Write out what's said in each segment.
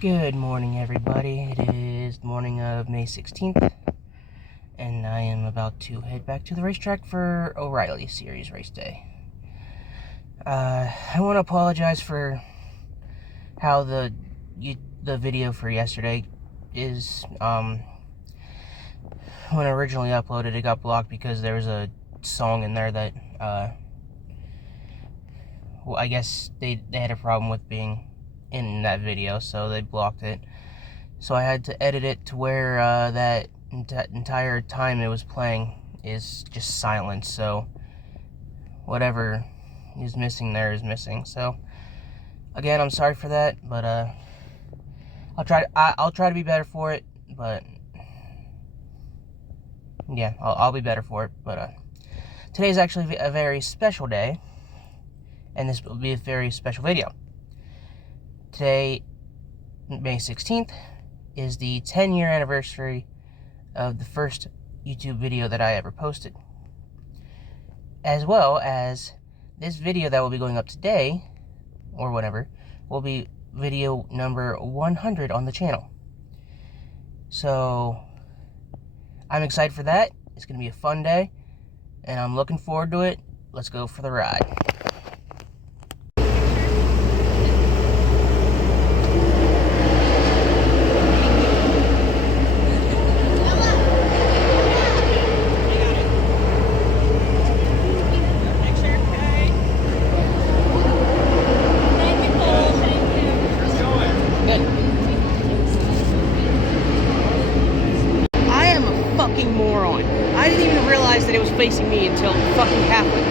Good morning, everybody. It is the morning of May 16th, and I am about to head back to the racetrack for O'Reilly Series race day. I want to apologize for how the video for yesterday is, when originally uploaded, it got blocked because there was a song in there that, well, I guess they had a problem with being in that video, so they blocked it. So I had to edit it to where that entire time it was playing is just silent, so whatever is missing there is missing. So again, I'm sorry for that, but I'll try to be better for it. But yeah, I'll be better for it. But today is actually a very special day, and this will be a very special video. Today, May 16th, is the 10-year anniversary of the first YouTube video that I ever posted. As well as this video that will be going up today, or whatever, will be video number 100 on the channel. So, I'm excited for that. It's going to be a fun day, and I'm looking forward to it. Let's go for the ride. Moron. I didn't even realize that it was facing me until fucking halfway.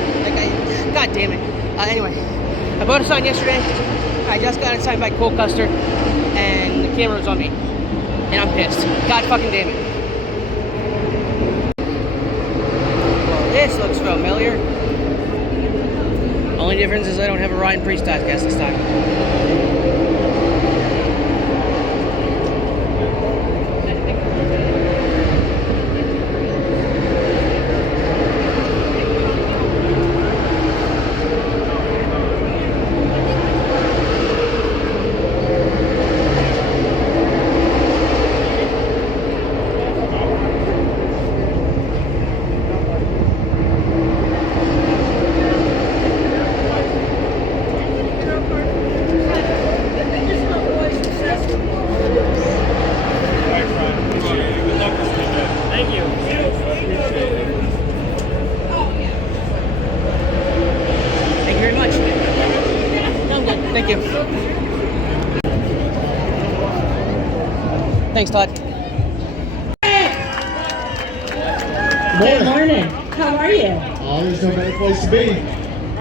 God damn it. Anyway, I bought a sign yesterday. I just got it signed by Cole Custer, and the camera was on me, and I'm pissed. God fucking damn it. Well, this looks familiar. Only difference is I don't have a Ryan Priest podcast this time. Thank you. Thanks, Todd. Good morning. How are you? Oh, there's no better place to be.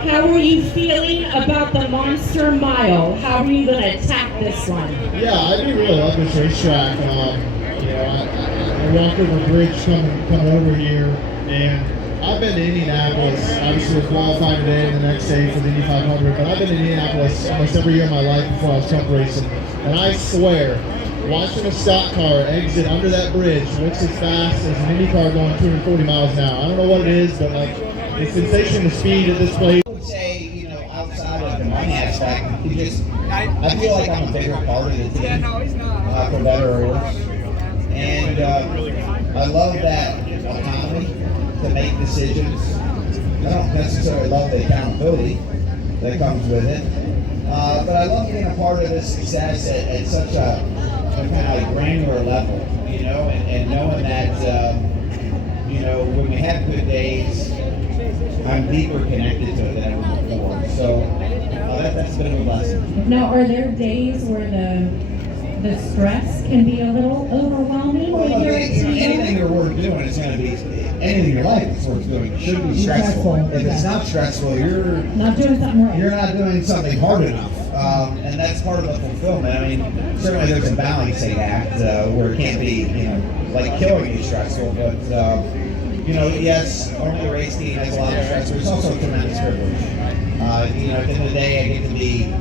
How are you feeling about the Monster Mile? How are you going to attack this one? Yeah, I do really love this racetrack. I walked over a bridge coming over here, and I've been to Indianapolis. Obviously, we're qualified today and the next day for the Indy 500, but I've been to Indianapolis almost every year of my life before I was truck racing. And I swear, watching a stock car exit under that bridge looks as fast as an Indy car going 240 miles an hour. I don't know what it is, but like the sensation of speed at this place. I would say, outside of the money aspect, I feel like I'm a bigger part of the team, for better or worse. And I love that autonomy to make decisions. I don't necessarily love the accountability that comes with it, but I love being a part of this success at such a kind of like granular level, and knowing that, when we have good days, I'm deeper connected to it than ever before. So that's been a blessing. Now, are there days where the stress can be a little overwhelming? Well, anything you're worth doing is going to be, anything in your life that's worth doing, it should be stressful. If it's not stressful, you're not doing something right. You're not doing something hard enough. And that's part of the fulfillment. I mean, certainly there's a balancing act where it can't be, like killing you stressful, but yes, owning a race team has a lot of stress, but it's also a tremendous privilege. At the end of the day, I get to be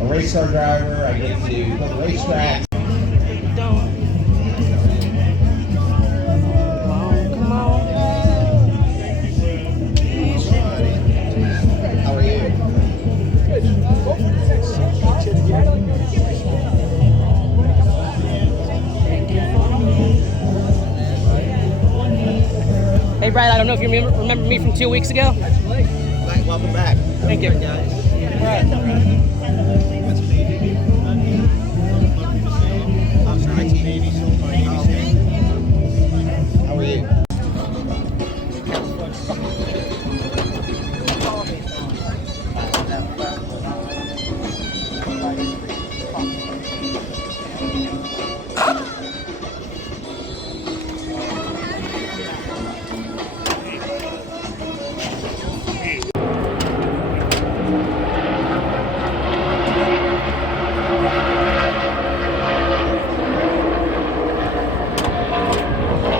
a race car driver, I get to go to racetracks. How are you? Hey, Brad, I don't know if you remember me from 2 weeks ago. Welcome back. Thank you. How are you?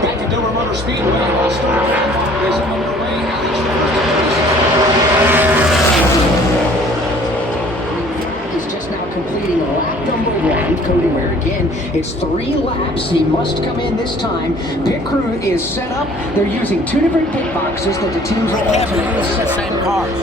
Back at Dover Motor Speedway, All-Star Qualifying is underway. Is just now completing lap number 1. Cody Ware again. It's 3 laps. He must come in this time. Pit crew is set up. They're using 2 different pit boxes that the teams will alternate to set same cars.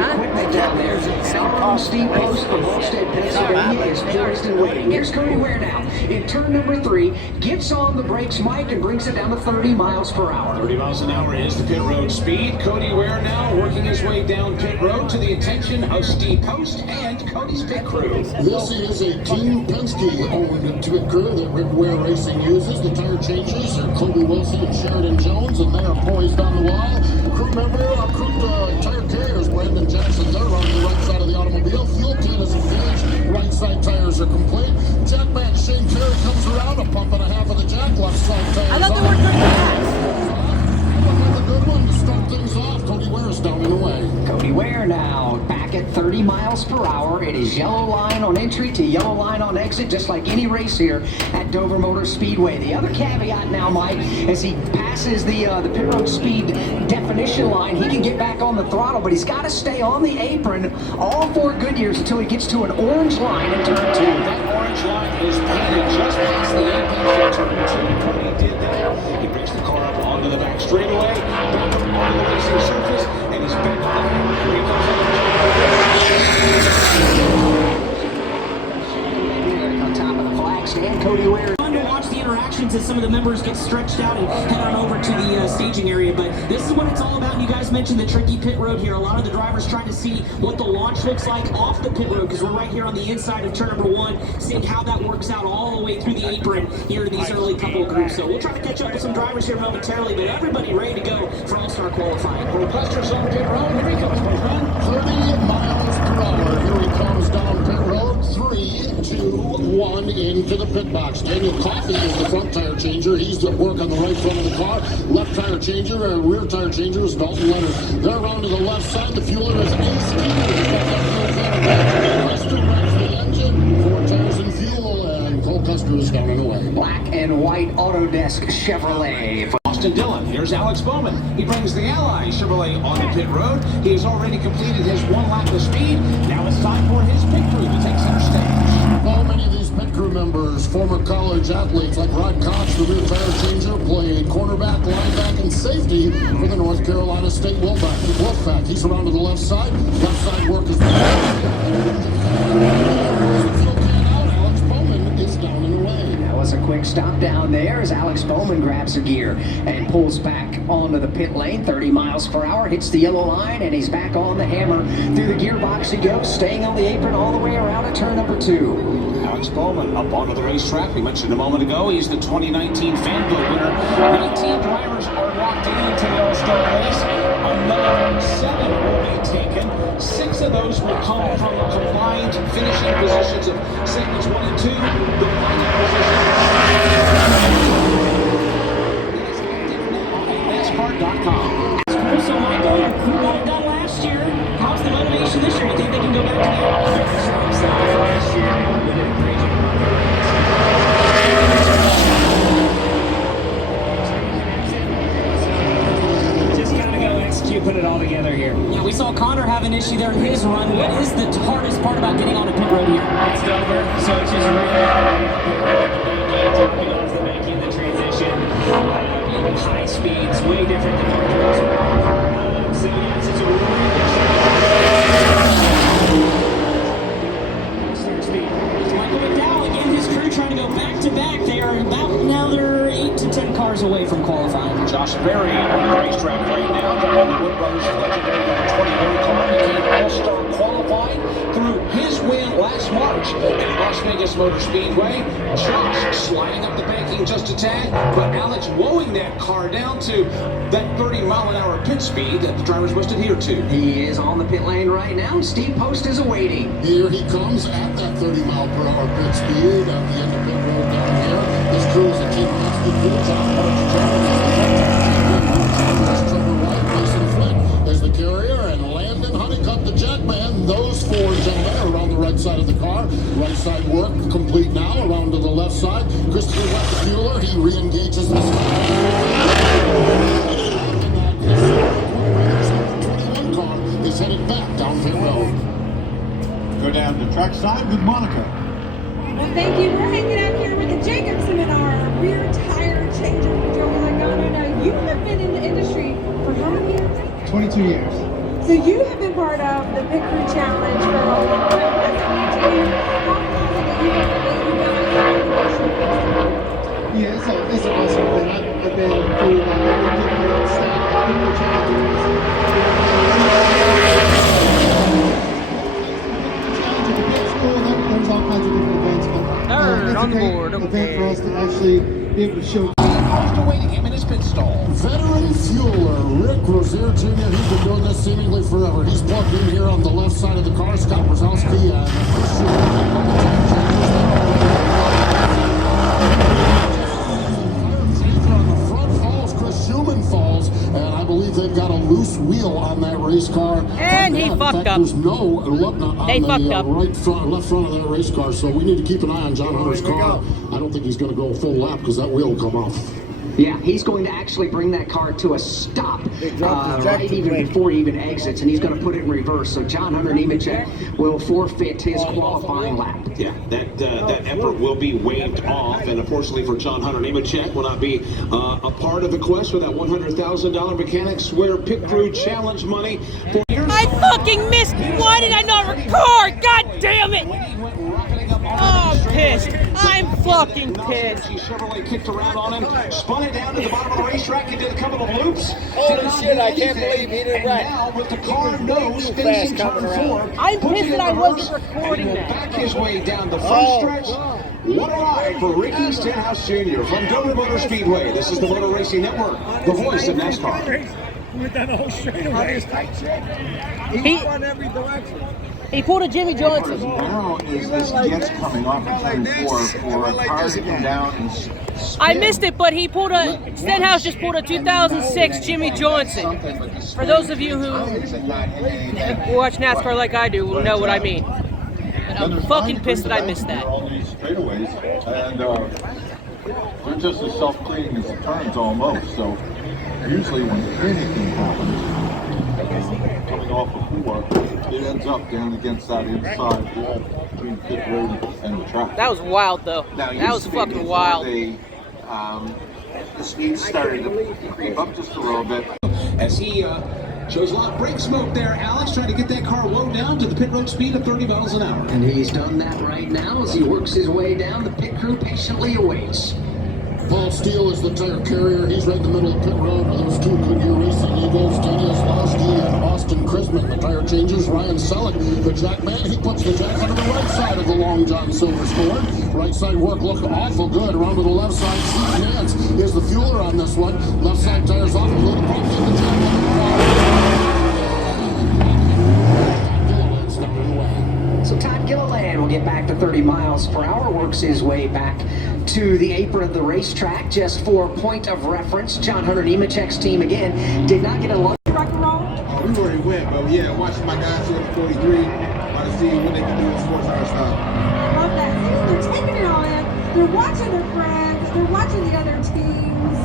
their equipment down there. Our Steve Post from Homestead, Pennsylvania is poised and waiting. Here's Cody Ware now. In turn number 3, gets on the brakes, Mike, and brings it down to 30 miles per hour. 30 miles an hour is the pit road speed. Cody Ware now working his way down pit road to the attention of Steve Post and Cody's pit crew. This is a Team Penske-owned pit crew that Rick Ware Racing uses. The tire changers are Kobe Wilson and Sheridan Jones, and they are poised on the wall. Crew member, tire carriers, Brandon Jackson, they're on the right side of the automobile. Fuel can is engaged. Right side tires are complete. Jackman Shane Carey comes around, a pump and a half of the jack. Left side tires. I thought they were pretty fast. A good one to start things off. Cody Ware is down and away. Cody Ware now back at 30 miles per hour. It is yellow line on entry to yellow line on exit, just like any race here at Dover Motor Speedway. The other caveat now, Mike, as he passes the pit road speed definition line, he can get back on the throttle, but he's got to stay on the apron all 4 good years until he gets to an orange line in turn 2. That orange line is painted just past the apex of turn 2. Cody did that. He brings the car up onto the back straightaway, back up onto the racing surface, and he's bent on the hammer. Here he comes On top of the flag stand, Cody Ware. Fun to watch the interactions as some of the members get stretched out and head on over to the staging area, but this is what it's all about. You guys mentioned the tricky pit road here. A lot of the drivers trying to see what the launch looks like off the pit road, because we're right here on the inside of turn number 1, seeing how that works out all the way through the apron here in these early couple of groups. So we'll try to catch up with some drivers here momentarily, but everybody ready to go for All-Star qualifying. Buster's on pit road. Here he comes, Postman. 30 miles per hour. Here he comes down pit road. 3, 2, 1 into the pit box. Daniel Coffey is the front tire changer. He's at work on the right front of the car. Left tire changer, rear tire changer is Dalton Leonard. They're around to the left side. The fueler is Ace Custer runs the engine. 4 tires and fuel, and Cole Custer is down and away. Black and white Autodesk Chevrolet. Austin Dillon. Here's Alex Bowman. He brings the Ally Chevrolet on the pit road. He has already completed his 1 lap of speed. Now it's time for his pit crew to take center stage. Well, many of these pit crew members, former college athletes like Rod Cox, the rear tire changer, played cornerback, linebacker, and safety for the North Carolina State Wolfpack. He's around to the left side. Left side work is Alex Bowman is down and away. That was a quick stop down there as Alex Bowman grabs a gear and pulls back onto the pit lane. 30 miles per hour, hits the yellow line, and he's back on the hammer. Through the gearbox he goes, staying on the apron all the way around to turn number 2. Alex Bowman up onto the racetrack. We mentioned a moment ago, he's the 2019 Fanboat winner. 19 drivers are locked into the All-Star race. Another 7 will be taken. 6 of those will come from the combined finishing positions of segments 1 and 2. The final position is active now at NASCAR.com. So Michael, your crew got it done last year. How's the motivation this year? You think they can go back to the last year? We did a great job. Just kind of go execute, put it all together here. Yeah, we saw Connor have an issue there in his run. What is the hardest part about getting on a pit road here? It's Dover, so it's just really making the transition. High speeds, way different than North Carolina. So yeah, it's just a really Michael McDowell again, his crew trying to go back to back. They are about another 8 to 10 cars away from qualifying. Josh Berry on the racetrack right now, driving the Wood Brothers legendary number 21 car, became All-Star qualifying through his win last March at Las Vegas Motor Speedway. Josh sliding up the banking just a tad, but Alex lowering that car down to that 30-mile-an-hour pit speed that the drivers must adhere to. He is on the pit lane right now. Steve Post is awaiting. Here he comes at that 30-mile-per-hour pit speed at the end of pit road down here. This crew is a team of John Trevor White, Mason Flint as the carrier, and Landon Honeycutt, the jackman. Those four gentlemen around the right side of the car. Right side work complete now. Around to the left side. Christopher Wetfuller, he re-engages this car. 21 car is headed back down pit road. Go down to trackside with Monica. Well, thank you. We're hanging out here with the Jacobson in our rear tire changer for Joey Logano. Now, you have been in the industry for how many years? 22 years. So you have been part of the Pit Crew Challenge for a long time. That's new to you. How long is it that you have been you guys in the industry? Yeah, it's an awesome thing. I've been through every different style of Pit Crew challenges. There's all kinds of different events, but Third on the board. event for us to actually be able to show. Awaiting him in his pit stall. Veteran fueler Rick Rozier Jr. He's been doing this seemingly forever. He's plugged in here on the left side of the car. Scott Brzezowski and Christian on the front falls. Chris Schumann falls, and I believe they've got a loose wheel on that race car. And he fucked up. There's no lug nut on the right front, left front of that race car, so we need to keep an eye on John Hunter's car. I don't think he's going to go a full lap because that wheel will come off. Yeah, he's going to actually bring that car to a stop right even before he even exits, and he's going to put it in reverse. So John Hunter Nemechek will forfeit his qualifying lap. Yeah, that effort will be waived off, and unfortunately for John Hunter Nemechek, will not be a part of the quest for that $100,000 Mechanics Wear Pit Crew Challenge money. I fucking missed. Why did I not record? God damn it! Oh, I'm pissed. I'm fucking pissed. Chevrolet kicked around on him, spun it down to the bottom of the racetrack, and did a couple of loops. Holy shit, I can't believe he did right. Now with the car nose finishing turn 4. I'm pissed that I wasn't recording and he will that. back his way down the front stretch. What a ride for Ricky Stenhouse Jr. from Dover Motor Speedway. This is the Motor Racing Network, the voice of NASCAR. With that whole straightaway. He won every direction. He pulled a Jimmy Johnson. Now is this Jets coming off of turn 4 for a car to come down and I missed it, but he pulled a Stenhouse just pulled a 2006 Jimmy Johnson. For those of you who watch NASCAR like I do, will know what I mean. And I'm fucking pissed that I missed that. all these straightaways, and they're just as self-cleaning as the turns almost. So usually when anything happens, coming off of 4, it ends up down against that inside wall between pit road and the track. That was wild, though. That was fucking wild. The speed started to creep up just a little bit. As he shows a lot of brake smoke there, Alex, trying to get that car low down to the pit road speed of 30 miles an hour. And he's done that right now as he works his way down. The pit crew patiently awaits. Paul Steele is the tire carrier. He's right in the middle of pit road with those two Goodyear Racing Eagles, Danny Oslowski and Austin Chrisman. The tire changers, Ryan Selleck, the jackman. He puts the jack onto the right side of the Long John Silver score. Right side work looking awful good. Around to the left side, Steve Nance is the fueler on this one. Left side tires off a little bit. The jack So Todd Gilliland will get back to 30 miles per hour, works his way back to the apron of the racetrack. Just for point of reference, John Hunter Nemechek's team again did not get a lunch. We already went, but yeah, watching my guys here at 43, want to see what they can do in sports car style. I love that. See, they're taking it all in. They're watching their friends. They're watching the other teams.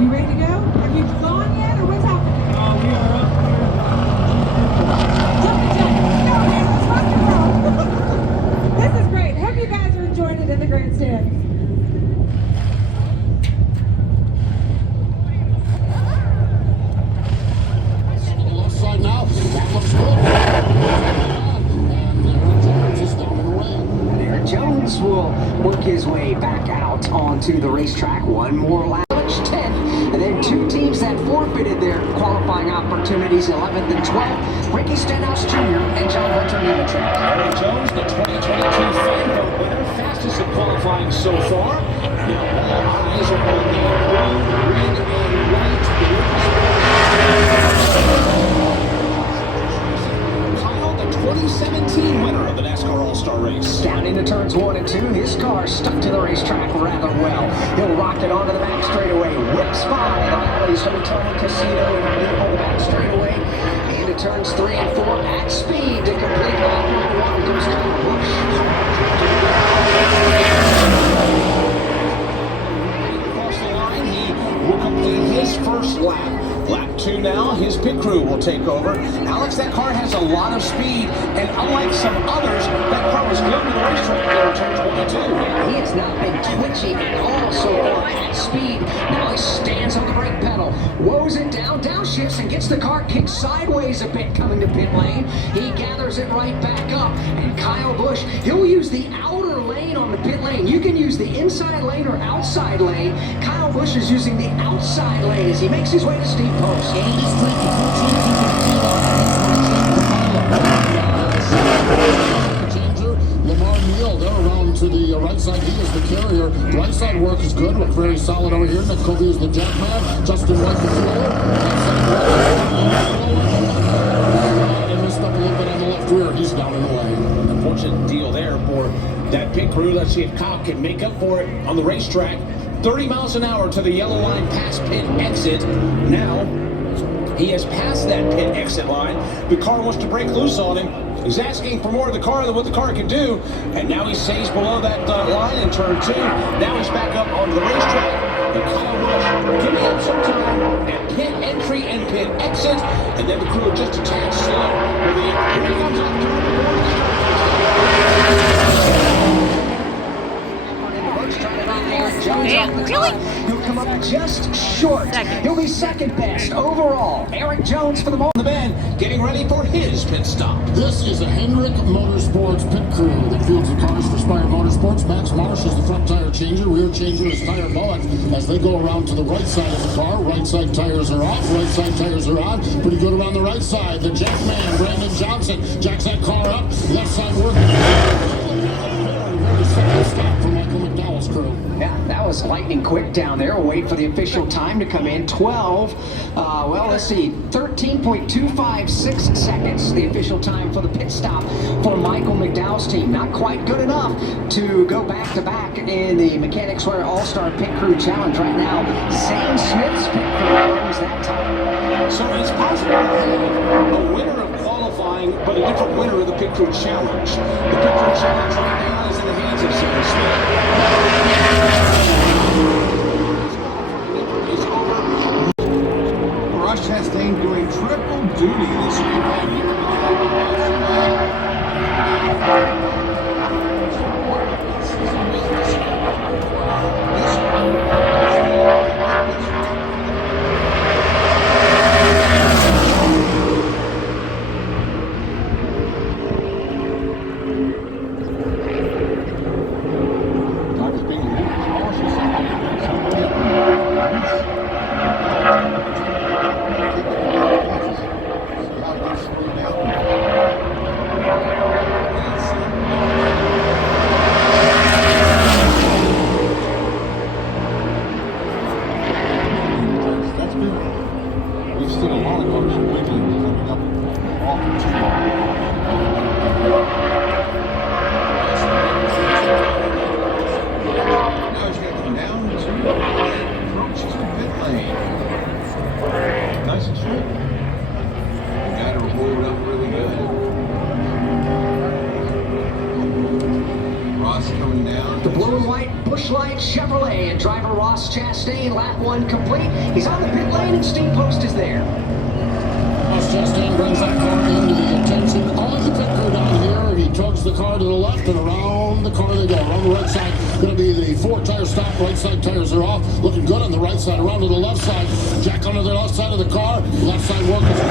You ready to go? Have you gone yet, or what's happening? We are up. This is great. Hope you guys are enjoying it in the grandstand. left side now. That looks good. And Jones is down and away. Aaron Jones will will work his way back out onto the racetrack. One more lap. 10th, and then two teams that forfeited their qualifying opportunities, 11th and 12th, Ricky Stenhouse Jr. and John Hunter Newman. Eric Jones, the 2022 Fanboat winner, fastest in qualifying so far. Now all eyes are on the blue, green, and white. Kyle, the 2017 winner of the NASCAR All-Star Race. Down into turns 1 and 2, his car stuck to the racetrack rather well. He'll rock it onto the back straightaway, whips by the Bally's Hotel and Casino, and leave on the back straightaway. Into turns 3 and 4 at speed to complete lap 1. Comes Kyle Busch. Across the line, he will complete his first lap. Lap 2 now, his pit crew will take over. Alex, that car has a lot of speed, and unlike some others, that car was good to the racetrack in turn 22. He has not been twitchy at all so far at speed. Now he stands on the brake pedal, woes it down, downshifts, and gets the car kicked sideways a bit coming to pit lane. He gathers it right back up, and Kyle Busch, he'll use the outer lane on the pit lane. You can use the inside lane or outside lane. Kyle Busch is using the outside lane as he makes his way to Steve Post. Lamar Neal, they're around to the right side. He is the carrier. Right side work is good. Look very solid over here. Nick Covey is the jack man. Justin White, the fueler. They missed up a little bit on the left rear. He's down in the lane. Unfortunate deal there for that pit crew. Let's see if Kyle can make up for it on the racetrack. 30 miles an hour to the yellow line past pit exit. Now, he has passed that pit exit line. The car wants to break loose on him. He's asking for more of the car than what the car can do. And now he stays below that line in turn 2. Now he's back up onto the racetrack. And Kyle Busch giving him some time at pit entry and pit exit. And then the crew just a tad slow. Here he comes up to Really? He'll come up just short. He'll be second best overall. Eric Jones for the moment. The man getting ready for his pit stop. This is a Hendrick Motorsports pit crew that fields the cars for Spire Motorsports. Max Marsh is the front tire changer. Rear changer is Tire Bullock. As they go around to the right side of the car, right side tires are off, right side tires are on. Pretty good around the right side. The jack man, Brandon Johnson, jacks that car up. Left side working. Second stop for Michael McDowell's crew. Yeah, that was lightning quick down there. We'll wait for the official time to come in. 13.256 seconds, the official time for the pit stop for Michael McDowell's team. Not quite good enough to go back-to-back in the Mechanics Wear All-Star Pit Crew Challenge right now. Zane Smith's pit crew earns that time. So it's possible to have a winner of qualifying, but a different winner of the Pit Crew Challenge. The Pit Crew Challenge right now is in the hands of Zane Smith. Ross Chastain doing triple duty this weekend. We've seen a lot of cars quickly coming up off the tee. Now he's going to come down to approaches the pit lane. Nice and straight. The guy to roll it up really good. Ross coming down. The blue and white Busch Light Chevrolet and driver Ross Chastain, lap 1 complete. He's on the pit lane and Steve Post is there. Ross Chastain brings that car into the attention of the pit crew down here. He tugs the car to the left and around the car they go. Around the right side, going to be the 4-tire stop. Right side tires are off. Looking good on the right side. Around to the left side. Jack onto the left side of the car. Left side work is good.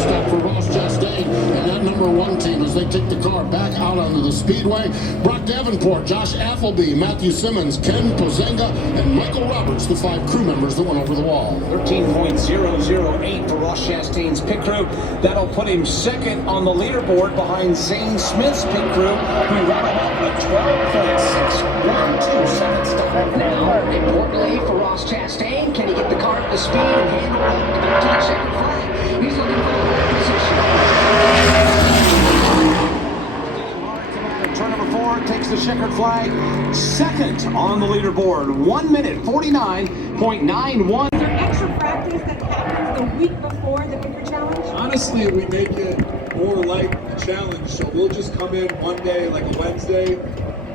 Stop for Ross Chastain. and that number 1 team as they take the car back out onto the speedway. Brock Davenport, Josh Appleby, Matthew Simmons, Ken Pozenga, and Michael Roberts, the 5 crew members that went over the wall. 13.008 for Ross Chastain's pit crew. That'll put him second on the leaderboard behind Zane Smith's pit crew, who rattled up a 12.612 second stop. Now, importantly for Ross Chastain, can he get the car up to speed and handle up to the checkered flag? He's looking for the pole position. Turn number 4 takes the checkered flag, second on the leaderboard. 1 minute 49.91. Is there extra practice that happens the week before the bigger challenge? Honestly, we make it more like a challenge. So we'll just come in one day, like a Wednesday.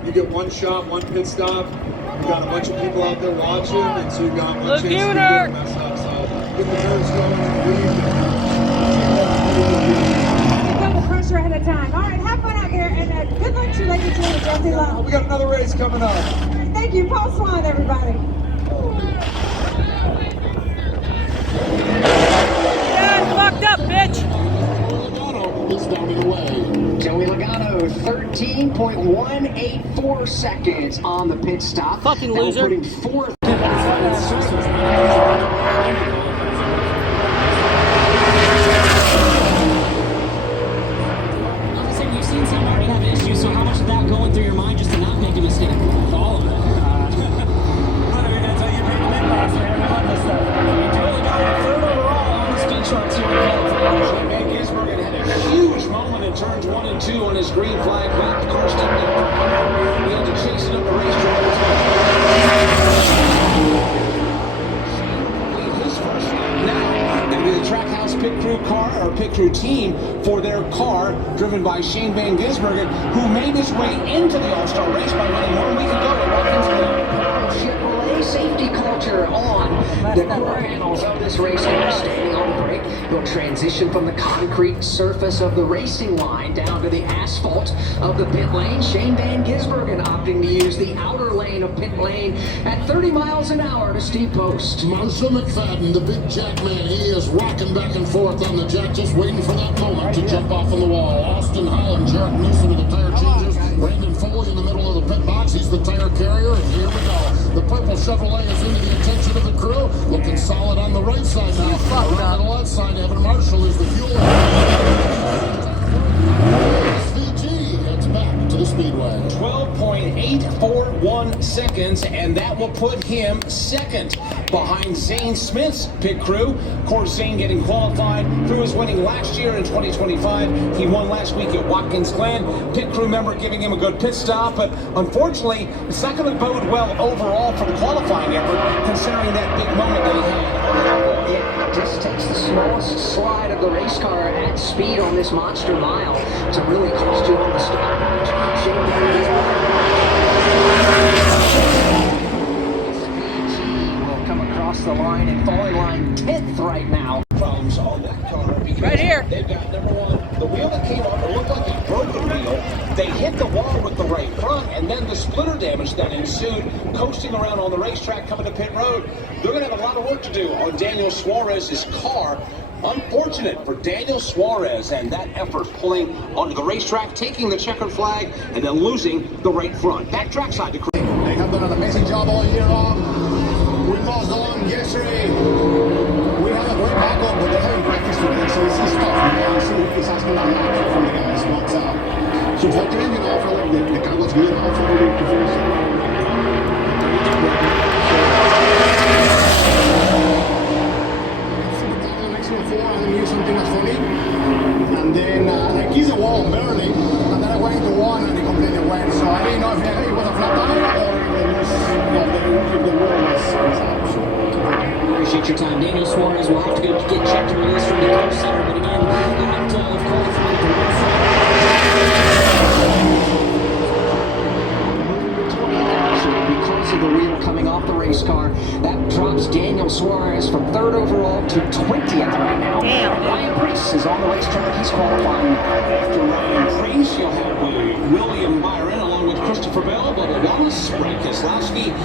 You get 1 shot, 1 pit stop. We got a bunch of people out there watching, and so you got 1 chance to mess up. So get the nerves going A double pressure ahead of time. All right, have fun out there, and good luck to you, ladies and gentlemen, Jesse Love. We got another race coming up. Thank you, Paul Swan, everybody. Fucked up, bitch! It's down and away. Joey Logano, 13.184 seconds on the pit stop. Fucking That'll loser. put him 4th. You've seen some already have issues, so how much of that going through your mind just to not make a mistake? All of it. That's how you break the big box, man. I love this stuff. Joey got 3rd overall on the speed trucks here in California. Van Gisbergen had a huge moment in turns 1 and 2 on his green flag lap. Kirsten he had to chase it up the racetrack. His first lap now, and be the Trackhouse pit crew car or pit crew team for their car, driven by Shane Van Gisbergen, who made his way into the All-Star race by winning 1 week ago at Watkins Glen. Chevrolet safety culture on the core panels of this race car. Standing on the brake, he'll transition from the concrete surface of the racing line down to the asphalt of the pit lane. Shane Van Gisbergen opting to use the outer lane of pit lane at 30 miles an hour to steep post. Marshall McFadden, the big jack man, he is rocking back and forth on the jack, just waiting for that moment to jump off on the wall. Austin Holland, Jared Newsom to the tire changers. Brandon Foley in the middle of the pit box. He's the tire carrier, and here we go. The purple Chevrolet is into the attention of the crew. Looking solid on the right side now. Around the left side, Evan Marshall is the fuel. SVG heads back to the speedway. 12.841 seconds, and that will put him second behind Zane Smith's pit crew. Of course, Zane getting qualified through his winning last year in 2025. He won last week at Watkins Glen. Pit crew member giving him a good pit stop, but unfortunately, it's not going to bode well overall for the qualifying effort, considering that big moment that he had. It just takes the smallest slide of the race car at speed on this monster mile to really cost you on the stoppage. SVG will come across the line and fall in line 10th right now. Problems on that car because right here. They've got number 1, the wheel that came off, it looked like it broke the wheel. They hit the wall with the right front, and then the splitter damage that ensued, coasting around on the racetrack coming to pit road. They're going to have a lot of work to do on Daniel Suarez's car. Unfortunate for Daniel Suarez and that effort pulling onto the racetrack, taking the checkered flag, and then losing the right front. Back trackside to Chris. They have done an amazing job all year long. We lost along yesterday. We have a great backup, but they haven't practiced today, so it's tough. You know, it's asking a lot from the guys. But so fortunately, you know, for the car was good enough for the to finish. Something that's funny, and then I kissed the wall barely, and then I went into one and it completely went. So I didn't know if it was a flat tire or if the wall was out. So. Appreciate your time. Daniel Suarez will have to go get checked and released from the car center, but again, out of qualifying for one side. Because of the wheel coming off the race car, that drops Daniel Suarez from 3rd overall to 20th right now. Damn. Ryan Preece is on the racetrack. He's qualifying. After Ryan Preece, you'll have William Byron along with Chris Christopher Bell, Bubba Wallace, Brad Keselowski,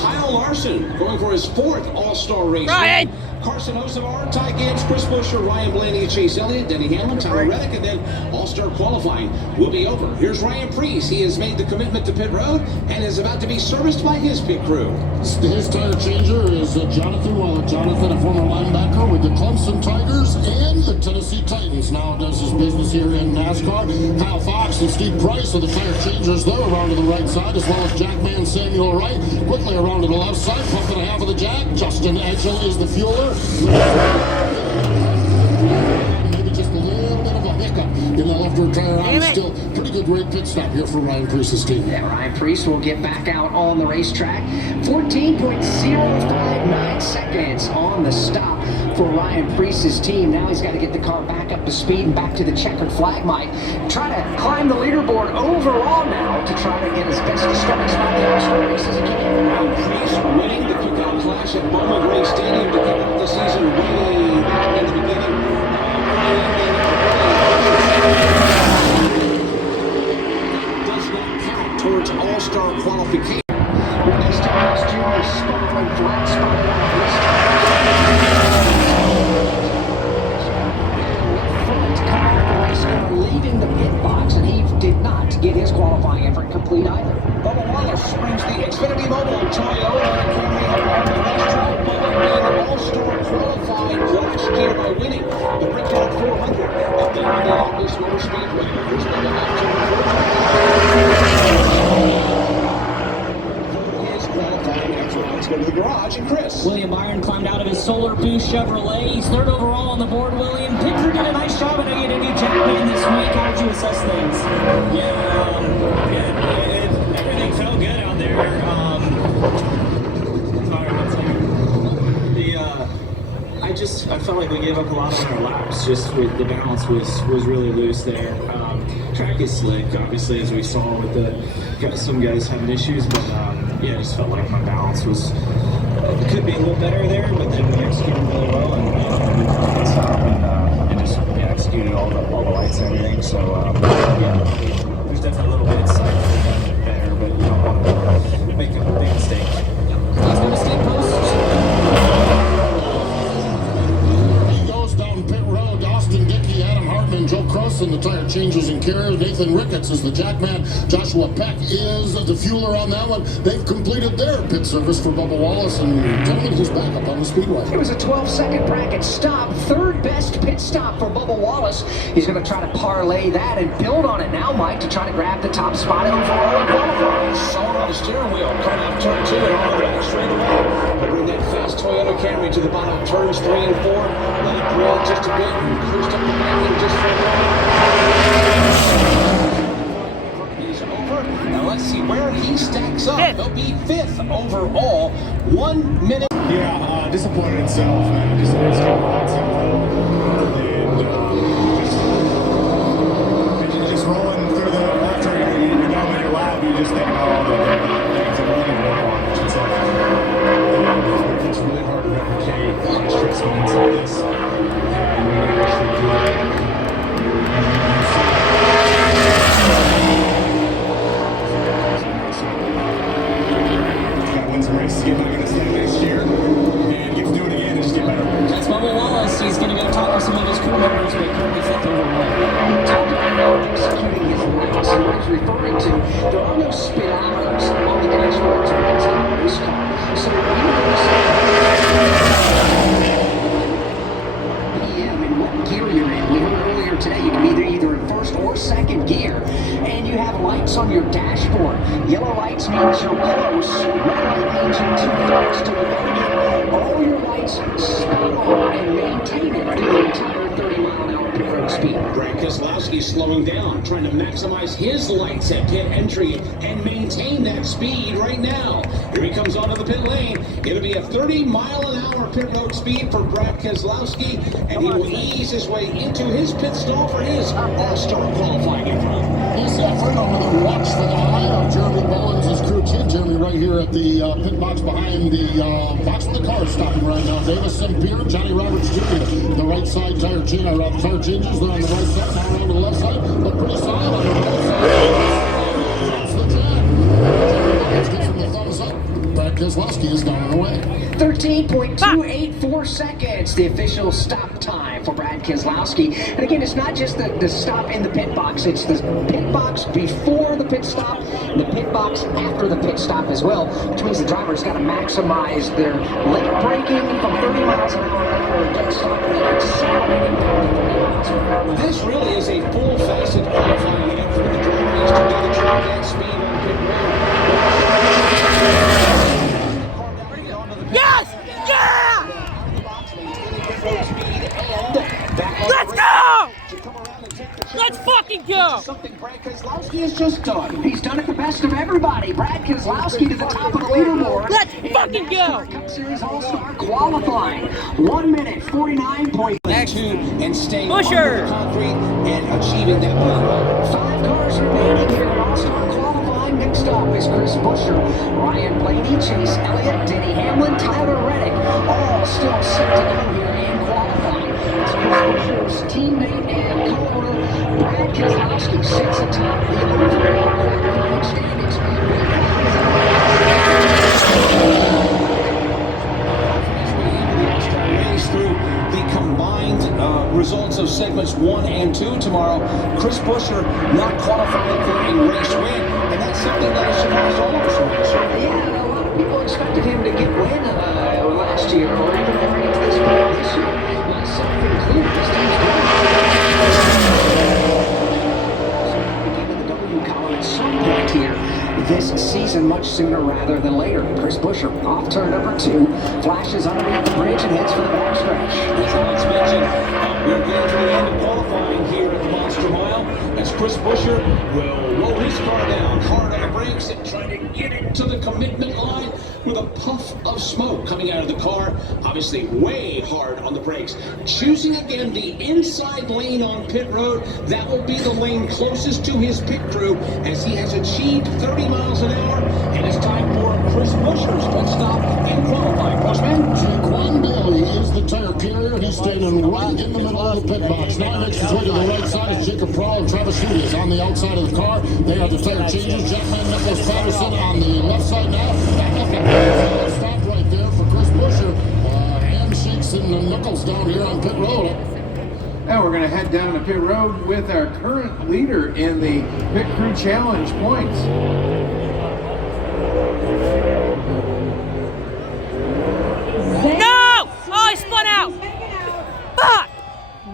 Kyle Larson going for his 4th All-Star race. Ryan! Carson Hocevar, Ty Gibbs, Chris Buescher, Ryan Blaney, Chase Elliott, Denny Hamlin, Tyler Reddick, and then All-Star qualifying will be over. Here's Ryan Preece. He has made the commitment to pit road and is about to be serviced by his pit crew. His tire changer is Jonathan Waller. Jonathan, a former linebacker with the Clemson Tigers and the Tennessee Titans. Now does his business here in NASCAR. Kyle Fox and Steve Price are the tire changers there, around to the right side, as well as Jackman Samuel Wright. Quickly around to the left side, pumping a half of the jack. Justin Edgell is the fueler. Maybe just a little bit of a hiccup in the left rear tire. Still pretty good great pit stop here for Ryan Preece's team. Yeah, Ryan Preece will get back out on the racetrack. 14.059 seconds on the stop for Ryan Preece's team. Now he's got to get the car back up to speed and back to the checkered flag, Mike. Try to climb the leaderboard overall now to try to get as best a starting spot in the All-Star race as he can. Ryan Preece winning the cookout clash at Bowman Gray Stadium to kick off the season way back in the beginning. Does not count towards All-Star qualification. Next time, Junior spun flat spot out this leaving the pit box, and he did not get his qualifying effort complete either. Bubba Wallace brings the Xfinity Mobile Toyota Camry up on the racetrack. Bubba being All-Star qualified last year by winning the Brickyard 400 at the Indianapolis Motor Speedway. Here's Bubba back to his qualifying effort. Let's go to the garage and Chris. William Byron climbed out of his Solar Boost Chevrolet. He's 3rd overall on the board, William. Pitcher did a nice job at getting a new Jackman this week. How would you assess things? Everything felt good out there. I felt like we gave up a lot on our laps. Just with the balance was really loose there. Track is slick, obviously, as we saw with some guys having issues, but yeah, I just felt like my balance was could be a little better there, but then we executed really well and just executed all the lights and everything. So yeah, there's definitely a little bit better, but you don't want to make a big mistake. He's going to stay post. Austin Dickey, Adam Hartman, Joe Croson, the tire changers and carriers. Nathan Ricketts is the jackman. Joshua Peck is the fueler on that one. They've completed their pit service for Bubba Wallace, and gentlemen, he's back up on the speedway. It was a 12-second bracket stop, 3rd best pit stop for Bubba Wallace. He's going to try to parlay that and build on it now, Mike, to try to grab the top spot overall in qualifying. Saw on the steering wheel, coming off turn 2 and on the back straight away. Bring that fast Toyota Camry to the bottom of turns 3 and 4. Let it grill just a bit and cruised up the banking just for a moment. He's over. Now let's see where he stacks up. He'll be 5th overall. 1 minute. Yeah, disappointed itself, man. Just just rolling through the after you don't make a lap, you just think, oh, the running one, which is like it's really hard to replicate stress moments like this. And when you actually do it, gotta win some races, get back in the stand next year, and get to do it again and just get better. That's Bubba Wallace. He's going to go talk to some of his crew members, but currently 5th overall. Talking about executing his lights, and what he's referring to, there are no speedometers on the dashboards when it's not a race car. So PM and what gear you're in. We heard earlier today you can be either in 1st or 2nd gear, and you have lights on your dashboard. Yellow lights means you're close. Red light means you're too fast to avoid. All your lights stay on and maintain it through the entire 30-mile-an-hour pit road speed. Brad Keselowski slowing down, trying to maximize his lights at pit entry and maintain that speed right now. Here he comes onto the pit lane. It'll be a 30-mile-an-hour pit road speed for Brad Keselowski, and he will ease his way into his pit stall for his All-Star qualifying effort. He's right under the watchful eye of Jeremy Mullins' crew chief. Jeremy right here at the pit box behind the box of the car stopping right now. Davis St. Pierre, Johnny Roberts Jr. The right side tire changes. They're on the right side, now around to the left side, but pretty solid on the right side. That's the jack. Keselowski is down and away. 13.284 seconds, the official stop time for Brad Keselowski. And again, it's not just the stop in the pit box, it's the pit box before the pit stop, and the pit box after the pit stop as well, which means the driver's got to maximize their late braking from 30 miles an hour after the pit stop and accelerating down to 40 miles an hour. This really is a full-facet qualifying effort. The driver needs to do the track at speed on pit road. Yes! Yeah! Let's go! Let's fucking go! Something Brad Keselowski has just done. He's done it the best of everybody. Brad Keselowski to the top of the leaderboard. Let's fucking go! Cup Series All-Star qualifying. 1 minute 49.2 and staying Busher. under the concrete and achieving that win. 5 cars remaining here in All-Star qualifying. Next up is Chris Buescher, Ryan Blaney, Chase Elliott, Denny Hamlin, Tyler Reddick, all still set to go here in qualifying. It's Chris Buescher's teammate and co-owner, Brad Keselowski, sits atop the overall qualifying standings. Through the combined results of segments 1 and 2 tomorrow, Chris Buescher not qualifying for a race win, and that's something that has surprised all of us. Yeah, a lot of people expected him to get win last year, or even going into this point this year. Myself included, this team's going to the W column at some point here this season, much sooner rather than later. Chris Buescher off turn number 2, flashes underneath the bridge and heads for the backstretch. As Alex mentioned, we're getting to the end of qualifying here at the Monster Mile, as Chris Buescher will roll his car down hard on the brakes and try to get it to the commitment line with a puff of smoke coming out of the car. Obviously way hard on the brakes. Choosing again the inside lane on pit road. That will be the lane closest to his pit crew, as he has achieved 30 miles an hour, and it's time for Chris Buescher's pit stop in qualifying. Postman? Jaquan Bailey is the tire carrier. He's standing right in the middle of the pit box. Now he makes his way to the right side as Jacob Prowl and Travis Hootie is on the outside of the car. They are the tire changers. Jackman Nicholas Patterson on the left side now. Stop right there for Chris Buescher. Handshakes and knuckles down here on pit road. Now we're going to head down to pit road with our current leader in the Pit Crew Challenge points. No! Oh, I spun out! Fuck!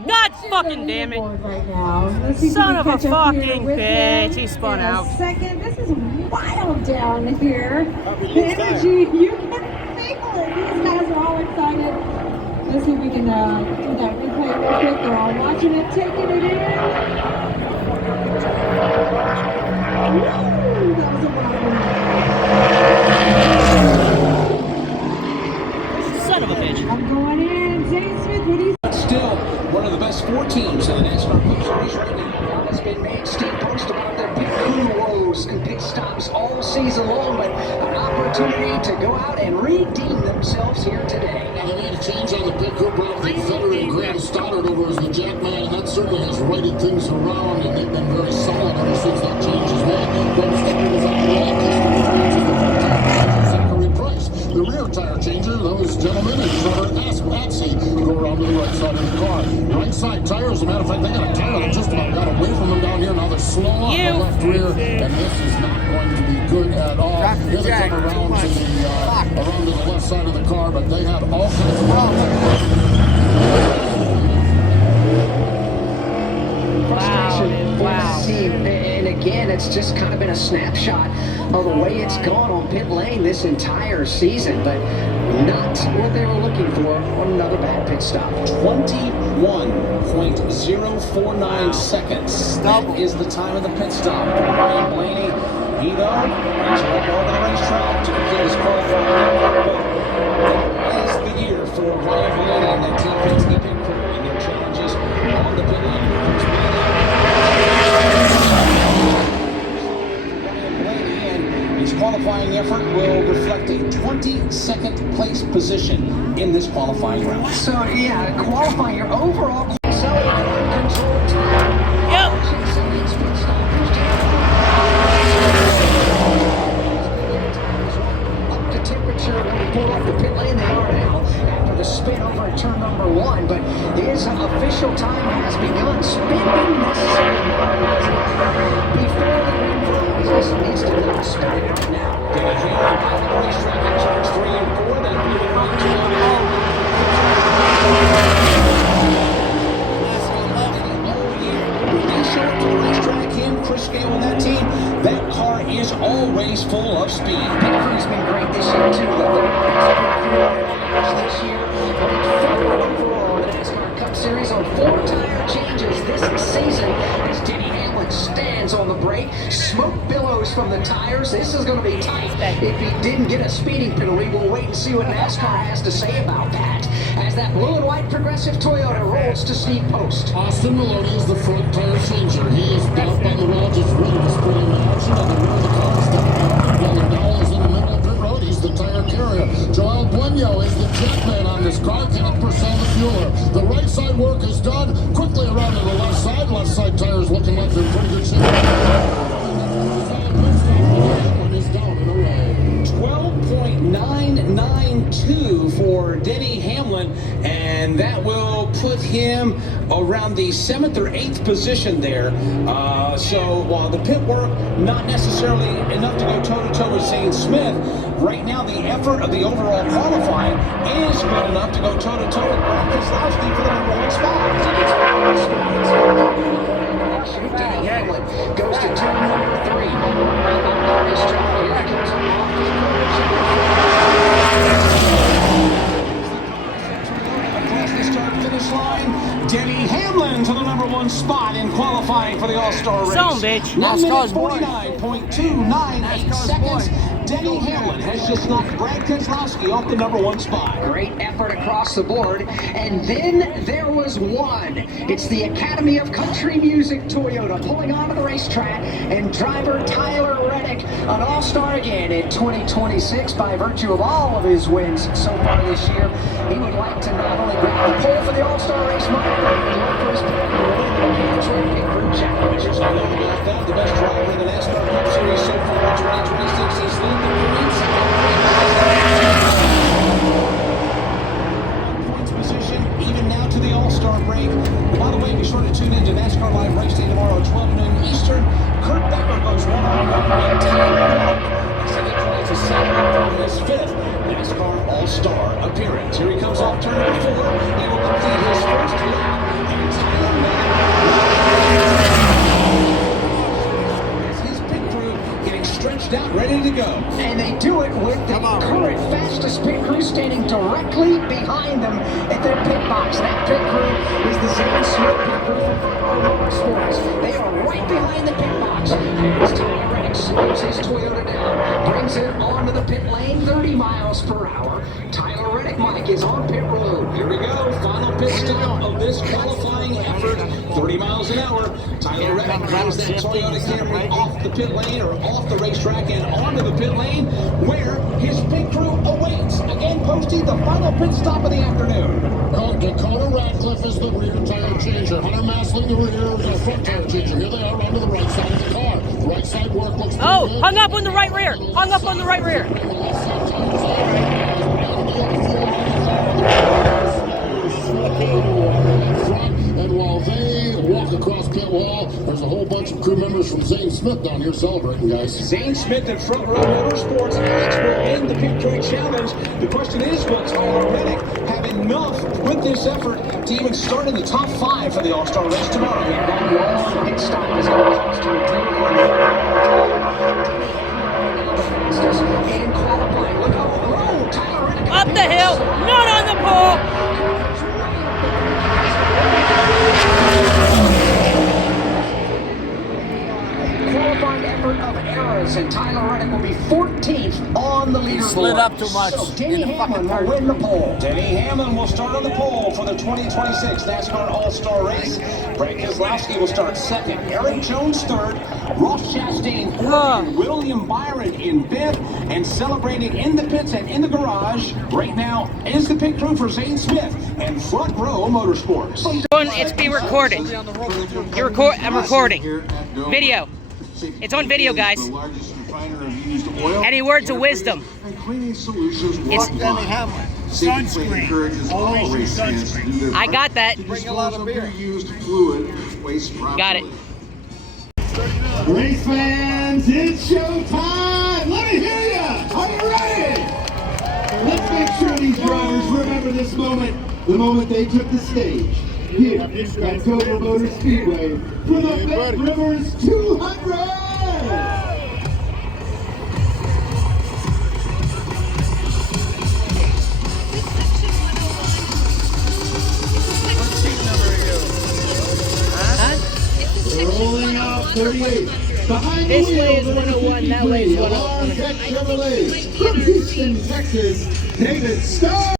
God fucking damn it! Right now. Let's see if Son we of can a catch up here fucking with bitch, him he spun in a out. Second, this is wild down here. The energy, you can feel it. These guys are all excited. Let's see if we can do that replay real quick. They're all watching it, taking it in. Woo! That was a wild one. Son of a bitch. I'm going in. Zane Smith, what do you Still one of the best 4 teams in the NASCAR Cup Series right now. Has been made. Steve post about their pit crew woes and pit stops all season long, but an opportunity to go out and redeem themselves here today. Now they made a change on the pit crew. Bradley Fetter and Graham Stoddard over as the Jackman, and that certainly has righted things around, and they've been very solid ever since that change as well. Graham Stoddard is on the left. Zachary Price, the rear tire changer. Those gentlemen and Trevor Atsey go around to the right side of the car. Right side tire, as a matter of fact, they got a tire that just about got away from them down here. Now they're slow on the left rear, and this is not going to be good at all. Here they come around to the left side of the car, but they have all kinds of problems. Wow. And again, it's just kind of been a snapshot of the way it's gone on pit lane this entire season, but not what they were looking for on another bad pit stop. 21.049 seconds. That is the time of the pit stop. Ryan Blaney, he though, he's right over the racetrack to complete his qualifying effort. It is the year for Ryan Blaney and that Team Penske pit crew in their challenges on the pit lane. His qualifying effort will reflect a 22nd place position in this qualifying round. So yeah, qualifying your overall uncontrolled time. Yep. Up to temperature spinning right now. Denny Hamlin back at the racetrack in turns 3 and 4. Then moving right to when they show up to the racetrack, him, Chris Gale and that team, that car is always full of speed. Pit crew's been great this year too. The best this year, fourth overall in the NASCAR Cup Series on 4 tire changes this season as Denny Hamlin stands on the brake. Smoke billows from the tires. This is going to be tight. If he didn't get a speeding penalty, we'll wait and see what NASCAR has to say about that. As that blue and white progressive Toyota rolls to steep post. Austin Maloney is the front tire changer. He is back on the wall, just ready to split in action. On the rear of the car is Dylan Dowell is in the middle of pit road. He's the tire carrier. Joel Bueno is the jet man on this car. Kenneth Purcell the fueler. The right side work is done. Quickly around to the left side. Left side tires looking like they're in pretty good shape. One is down in a row. 12.992 for Denny Hamlin, and that will put him around the 7th or 8th position there. So while the pit work not necessarily enough to go toe-to-toe with Zane Smith, right now the effort of the overall qualifying is good enough to go toe-to-toe with Brad Keselowski for the #1 spot. Denny Hamlin goes to turn number 3. Here comes across the start-finish line, Denny Hamlin to the #1 spot in qualifying for the All-Star race. Zone, bitch. 1 minute 49.298 seconds. Denny Hamlin has just knocked Brad Keselowski off the #1 spot. Great effort across the board. And then there was one. It's the Academy of Country Music Toyota pulling onto the racetrack, and driver Tyler Reddick, an all-star again in 2026 by virtue of all of his wins so far this year. He would like to not only grab the pole for the all-star race, but for his pit crew challenge. The best driver in the NASCAR Cup Series so far in 2026 is leading the points. Points position, even now to the All-Star break. By the way, be sure to tune in to NASCAR Live Race Day tomorrow at 12 noon Eastern. Kurt Becker goes one-on-one with Tyler Reddick as he tries to set up for his 5th NASCAR All-Star appearance. Here he comes off turn number 4. He will complete his first lap, and Tyler Reddick stretched out, ready to go. And they do it with the current fastest pit crew standing directly behind them at their pit box. That pit crew is the Zane Smith pit crew from Front Row Motorsports. They are right behind the pit box. As Tyler Reddick slows his Toyota down, brings it onto the pit lane, 30 miles per hour. Tyler Reddick, Mike, is on pit road. Here we go, final pit stop of this qualifying effort, 30 miles an hour. Tyler Reddick brings that Toyota Camry off the pit lane or off the racetrack and onto the pit lane where his pit crew awaits. Again, posting the final pit stop of the afternoon. Well, Dakota Radcliffe is the rear tire changer. Hunter Masling, the rear front tire changer. Here they are onto the right side of the car. The right side work looks pretty good. Hung up on the right rear. Hung up on the right rear. And while they walk across pit wall, there's a whole bunch of crew members from Zane Smith down here celebrating, guys. Zane Smith and Front Row Motorsports. Alex will win the Pit Crew Challenge. The question is, will Tyler Reddick have enough with this effort to even start in the top 5 for the All-Star race tomorrow? That long pit stop is going to cost him in qualifying. Look how low Tyler Reddick. Up the hill, not on the pole. Qualifying effort of errors, and Tyler Reddick will be 14th on the leaderboard. Slid up too much. So Denny Hamlin will win the pole. Denny Hamlin will start on the pole for the 2026 NASCAR All-Star race. Brad Keselowski will start 2nd. Eric Jones 3rd. Ross Chastain 4th. William Byron in 5th. And celebrating in the pits and in the garage right now is the pit crew for Zane Smith and Front Row Motorsports. It's being recorded. I'm recording. Video. It's on video, guys. Any words of wisdom? It's sunscreen. Always sunscreen. I got that. Bring a lot of beer. Got it. Race fans, it's showtime! Let me hear ya! Are you ready? Let's make sure these drivers remember this moment, the moment they took the stage here at Dover Motor Speedway for the Bet Rivers 200! Rolling out 38. Behind This the wheel, way is 101, that way is 101. Chevrolet from Houston, Texas, David Starr.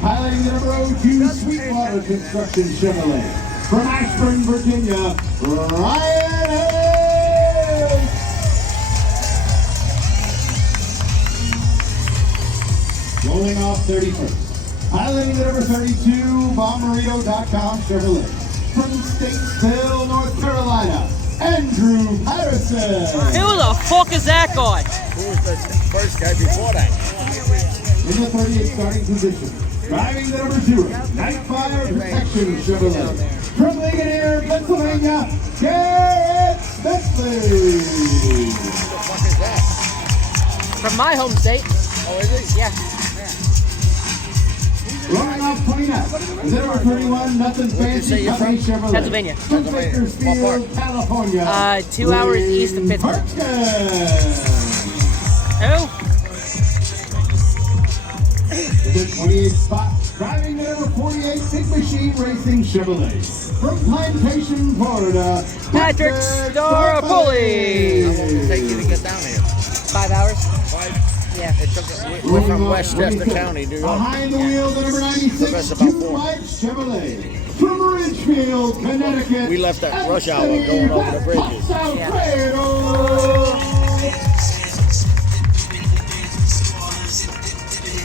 Piloting the number 02 Sweetwater Construction Chevrolet. From Ashburn, Virginia, Ryan Hayes. Rolling off 31st. Piloting the number 32 Bommarito.com Chevrolet. From Statesville, North Carolina, Andrew Patterson. Who the fuck is that guy? Who was the first guy before that? In the 38th starting position, driving the number 0, Nightfire Protection Chevrolet. From Ligonier, Pennsylvania, Garrett Smithly. Who the fuck is that? From my home state. Oh, is he? Yeah. Running off 29, number 31, Nothing Fancy, Company Chevrolet. Pennsylvania. From Bakersfield, California. 2 hours east of Pittsburgh. Who? The 28th spot, driving the number 48 Big Machine Racing Chevrolet. From Plantation, Florida, Patrick Staropoli. How long did it take you to get down here? 5 hours. 5? Yeah. It took us, we're from Westchester County, New York. Behind the wheel, the number 96 Two Light Chevrolet. From Ridgefield, Connecticut. We left at rush hour going over the bridges.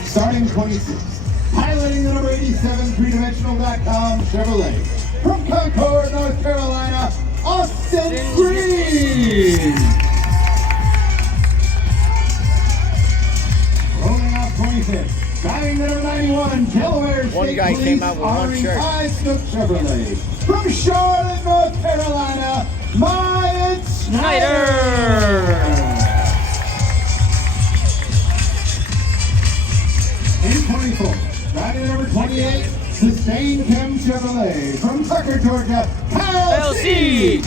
Starting 26. Piloting the number 87 3dimensional.com Chevrolet. From Concord, North Carolina, Austin Green. Rolling off 25th. Driving the number 91 Delaware State One guy Police came out with one shirt. Chevrolet. From Charlotte, North Carolina, Myatt Snyder. In 24, driving number 28, Sustain Chem Chevrolet. From Tucker, Georgia, Kyle C.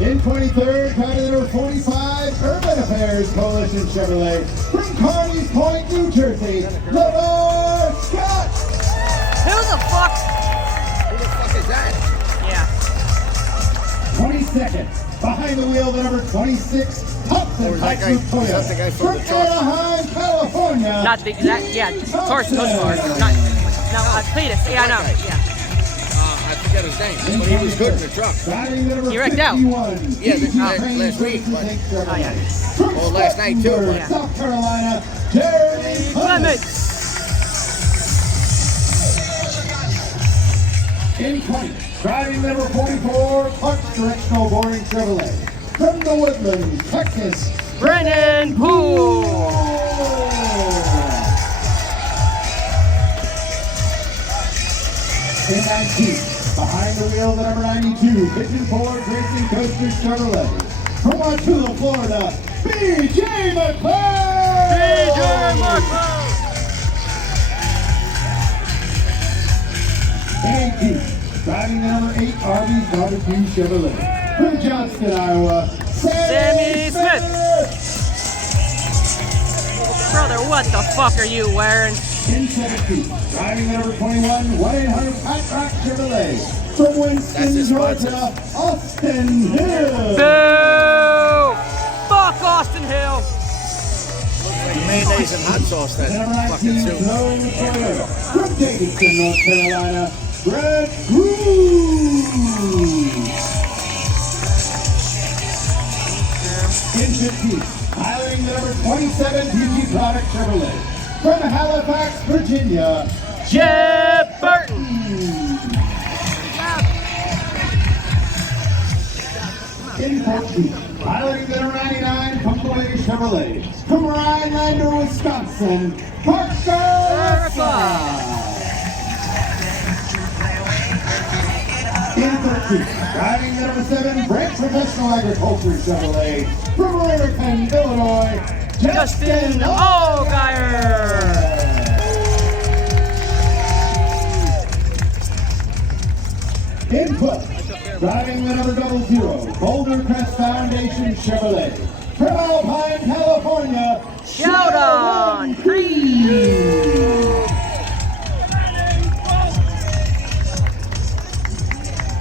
In 23rd, driving number 45, Urban Affairs Coalition Chevrolet. From Carneys Point, New Jersey, LeVar Scott. Who the fuck? Who the fuck is that? Yeah. 22nd, behind the wheel, the number 26, Thompson Or is that guy- Toyota. is that the guy from the truck? Anaheim, California. Not the exact, yeah, Carson Tosmar. No, Cletus. Yeah, I know. Yeah. I forget his name, but he was good in the truck. He wrecked out. Yeah, last week, but Oh, yeah. well, last night too. But South Carolina, Jeremy Clements. In 20, driving number 44, Parks Directional Boring Chevrolet. From the Woodlands, Texas, Brennan Poole. In 19, behind the wheel, the number 92, Pigeon Forward Racing Coaster Chevrolet. From Wauchula, Florida, BJ McLeod. BJ McLeod. In 18, driving the number 8, Arby's Barbecue Chevrolet. From Johnston, Iowa, Sammy Smith. Brother, what the fuck are you wearing? In 17, driving the number 21, 1-800-PAT-ROCK Chevrolet. From Winston, Georgia, Austin Hill. Boo! Fuck Austin Hill. mayonnaise and hot sauce that fucking soup. From Davidson, North Carolina, Brett Cruz. In 15, hiring the number 27 PG Product Chevrolet. From Halifax, Virginia, Jeb Burton. In 14, piloting the number 99 Pumpkin Chevrolet. From Rhinelander, Wisconsin, Parker Fry. seat. Riding the number 7 Branch Professional Agriculture Chevrolet from Raritan, Illinois, Justin Allgaier. In 12th, riding the number 00 Boulder Crest Foundation Chevrolet from Alpine, California, Sheldon Creed.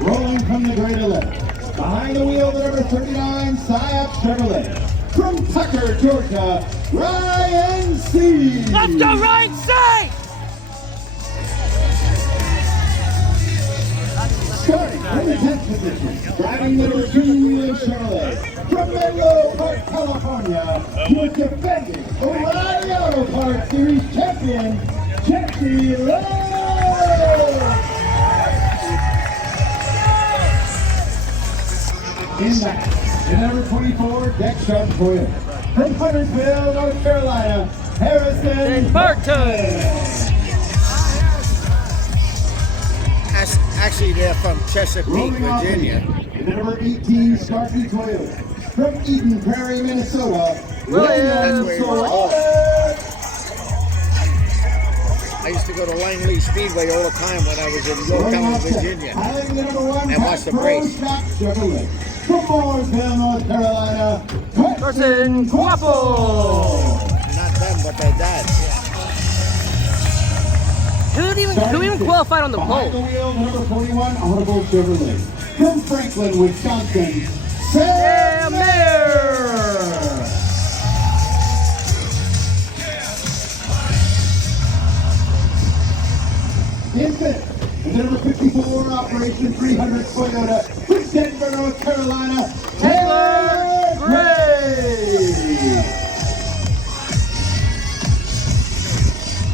Rolling from the grade 11, behind the wheel, the number 39 Sciop Chevrolet from Tucker, Georgia, Ryan C. Let's go, Ryan C. Starting from the 10th position, driving the number 2 Chevrolet from Menlo Park, California, who is defending O'Reilly Auto Parts Series champion, Jesse Lowe. In that, the number 24 Deck Sharp Toyota from Huntersville, North Carolina, Harrison Burton. Actually, they're from Chesapeake, Virginia. In the number 18 Starkey Toyota from Eden Prairie, Minnesota, William Solana. I used to go to Langley Speedway all the time when I was in Yorktown, Virginia, and watch the race. From Mooresville, North Carolina, Carson Guapo. Not them, but their dads. Who even qualified on the behind pole? the wheel, number 41 Audible Chevrolet from Franklin, Wisconsin, Sam Mayer. In fifth, the number 54 Operation 300 Toyota from Denver, North Carolina, Taylor Gray.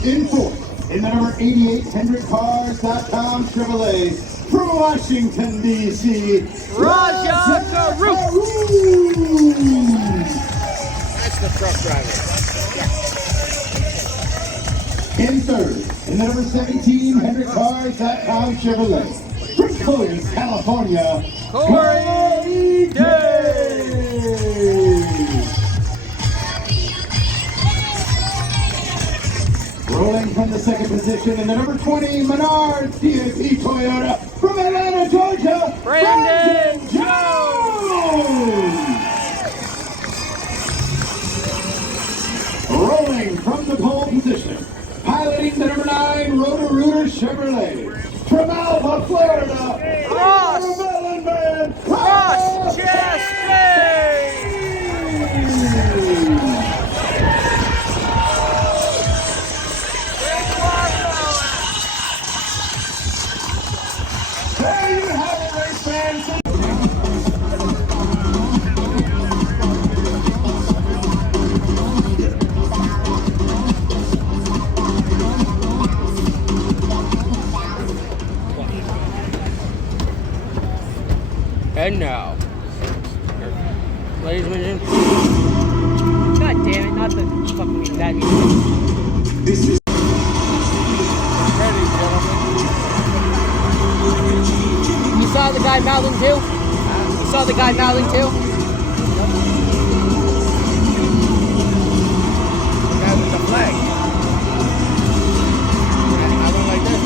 In fourth, in the number 88 HendrickCars.com Chevrolet from Washington, D.C., Raja Karuk. That's the truck driver. In third, in the number 17 HendrickCars.com Chevrolet from Cody, California, Corey Day. Rolling from the second position in the number 20 Menards DSE Toyota from Atlanta, Georgia, Brandon Jones. Rolling from the pole position, piloting the number 9 Roto-Rooter Chevrolet from Alva, Florida, Ross Chastain. There you have it, race fans. And now, ladies and gentlemen, God damn it, not the fucking that music. This is You saw the guy mouthing too? You saw the guy mouthing too? The guy with the flag. I went like this.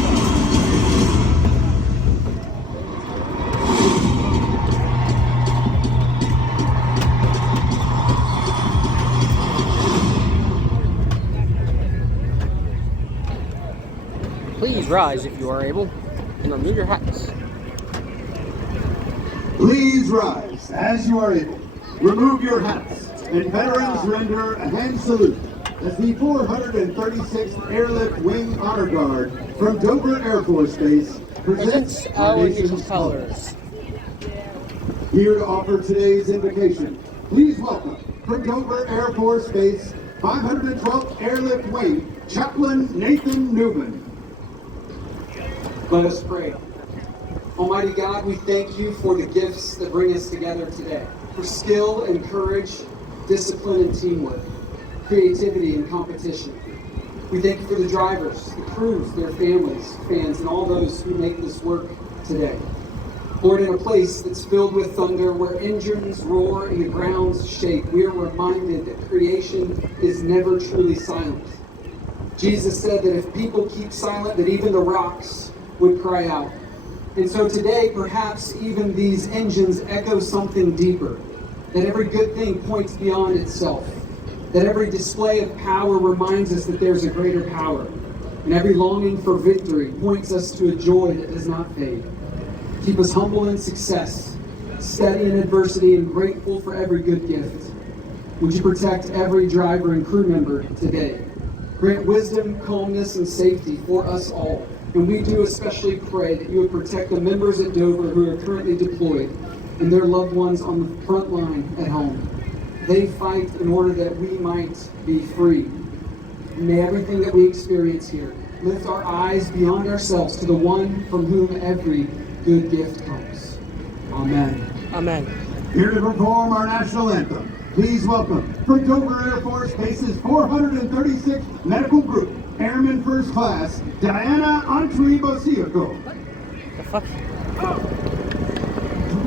Please rise if you are able, and remove your hats. Please rise as you are able. Remove your hats, and veterans render a hand salute as the 436th Airlift Wing Honor Guard from Dover Air Force Base presents our nation's colors. Here to offer today's invocation, please welcome from Dover Air Force Base 512th Airlift Wing, Chaplain Nathan Newman. Let us pray. Almighty God, we thank you for the gifts that bring us together today, for skill and courage, discipline and teamwork, creativity and competition. We thank you for the drivers, the crews, their families, fans, and all those who make this work today. Lord, in a place that's filled with thunder, where engines roar and the grounds shake, we are reminded that creation is never truly silent. Jesus said that if people keep silent, that even the rocks would cry out. And so today, perhaps even these engines echo something deeper, that every good thing points beyond itself, that every display of power reminds us that there's a greater power, and every longing for victory points us to a joy that does not fade. Keep us humble in success, steady in adversity, and grateful for every good gift. Would you protect every driver and crew member today? Grant wisdom, calmness, and safety for us all. And we do especially pray that you would protect the members at Dover who are currently deployed and their loved ones on the front line at home. They fight in order that we might be free. And may everything that we experience here lift our eyes beyond ourselves to the one from whom every good gift comes. Amen. Amen. Here to perform our national anthem, please welcome, for Dover Air Force Base's 436 Medical Group, Airman First Class, Diana Antwi-Bosiaco. The fuck?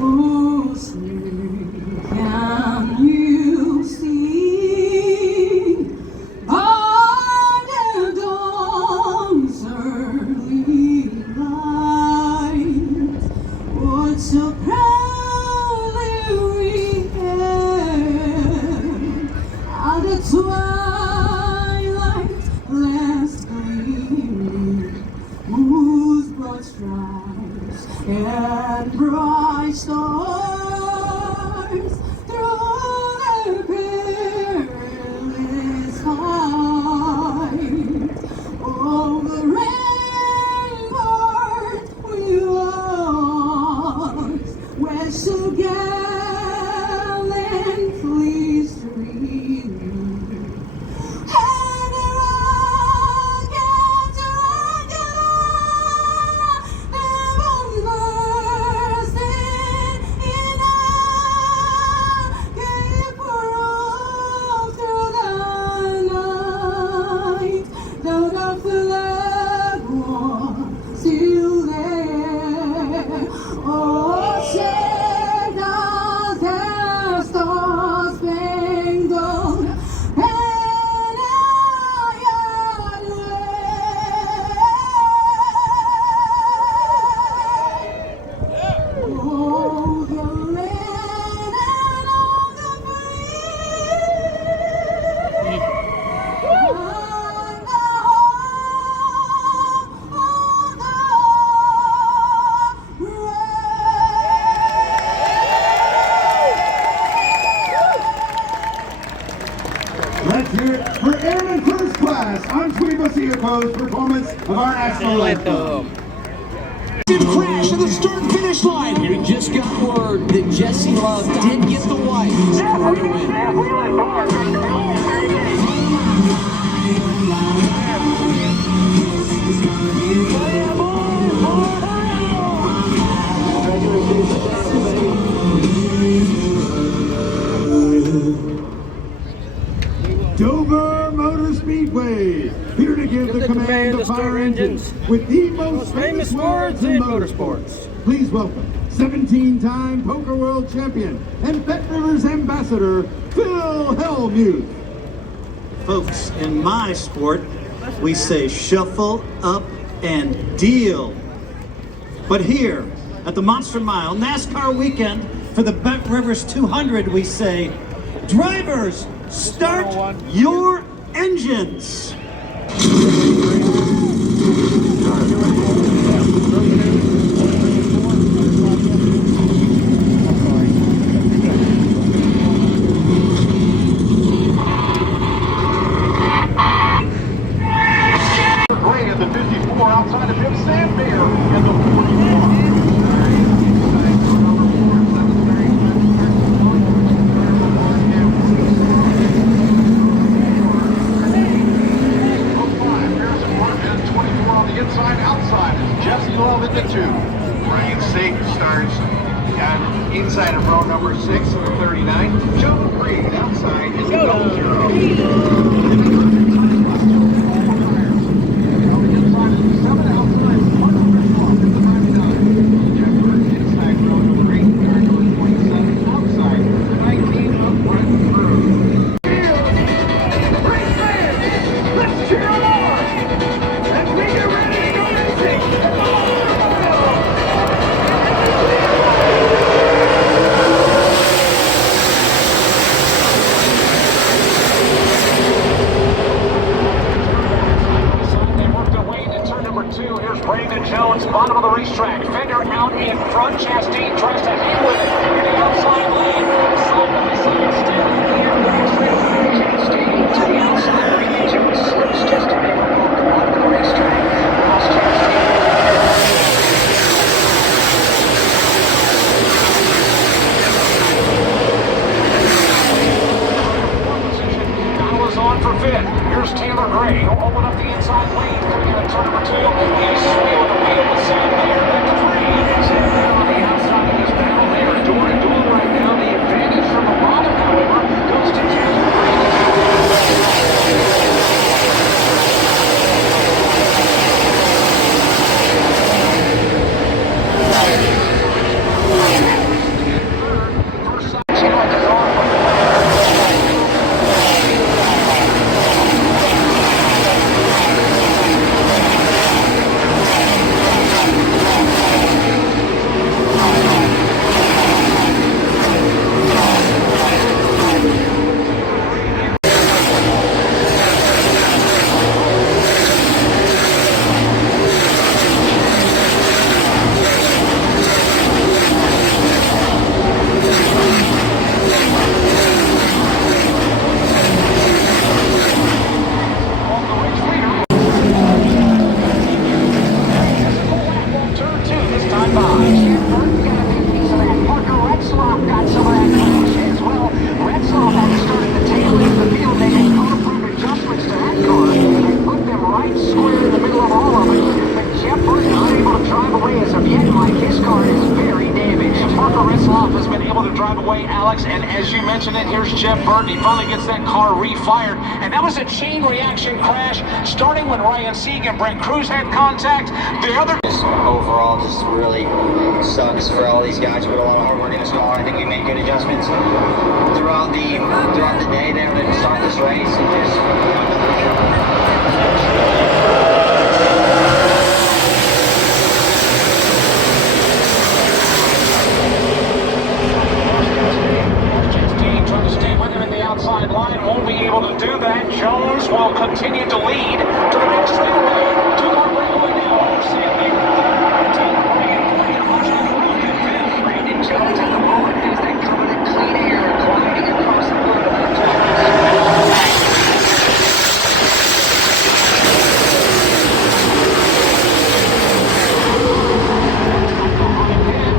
Oh, sweet, can you see by the dawn's early light what so proudly we hailed at the twilight's last gleaming, whose broad stripes and bright stars through their perilous fight. Oh, the rampart we lost, where so gallantly streaming, and the rockets still there. Oh, say does the star-spangled banner yet wave? Oh, the land of the free. Let's hear it for Airman First Class, Antwi-Bosiaco's performance of our national anthem. Crash at the start-finish line. We just got word that Jesse Love did get the white for the win. Dover Motor Speedway, here to give the command of fire engines with the most famous words in motorsports. Please welcome 17-time Poker World Champion and Bet Rivers Ambassador, Phil Hellmuth. Folks, in my sport, we say shuffle up and deal. But here at the Monster Mile NASCAR weekend for the Bet Rivers 200, we say, drivers, start your engines. Gray at the 54 outside of him, Sam Mayer in the 41. Inside, outside is Jesse Love at the 2. Ryan Sager starts inside of row number 6 of the 39. Joe Creed outside is the double 0. Inside fifth. Here's Taylor Gray. He'll open up the inside lane. Coming in turn number 2. He's squealing the wheel with Sam Mayer back to 3. Sam Mayer on the outside of this battle. They are door to door right now. The advantage from the bottom, however, goes to Taylor Gray. And as you mentioned it, here's Jeff Burton. He finally gets that car refired. And that was a chain reaction crash, starting when Ryan Sieg and Brent Cruz had contact. The other overall just really sucks for all these guys. We put a lot of hard work in this car. I think we made good adjustments throughout the day there to start this race and just outside line won't be able to do that. Jones will continue to lead to the next straightaway. Two-car breakaway now. Sam Mayer. Brandon Jones at the moment has that coveted clean air gliding across the board.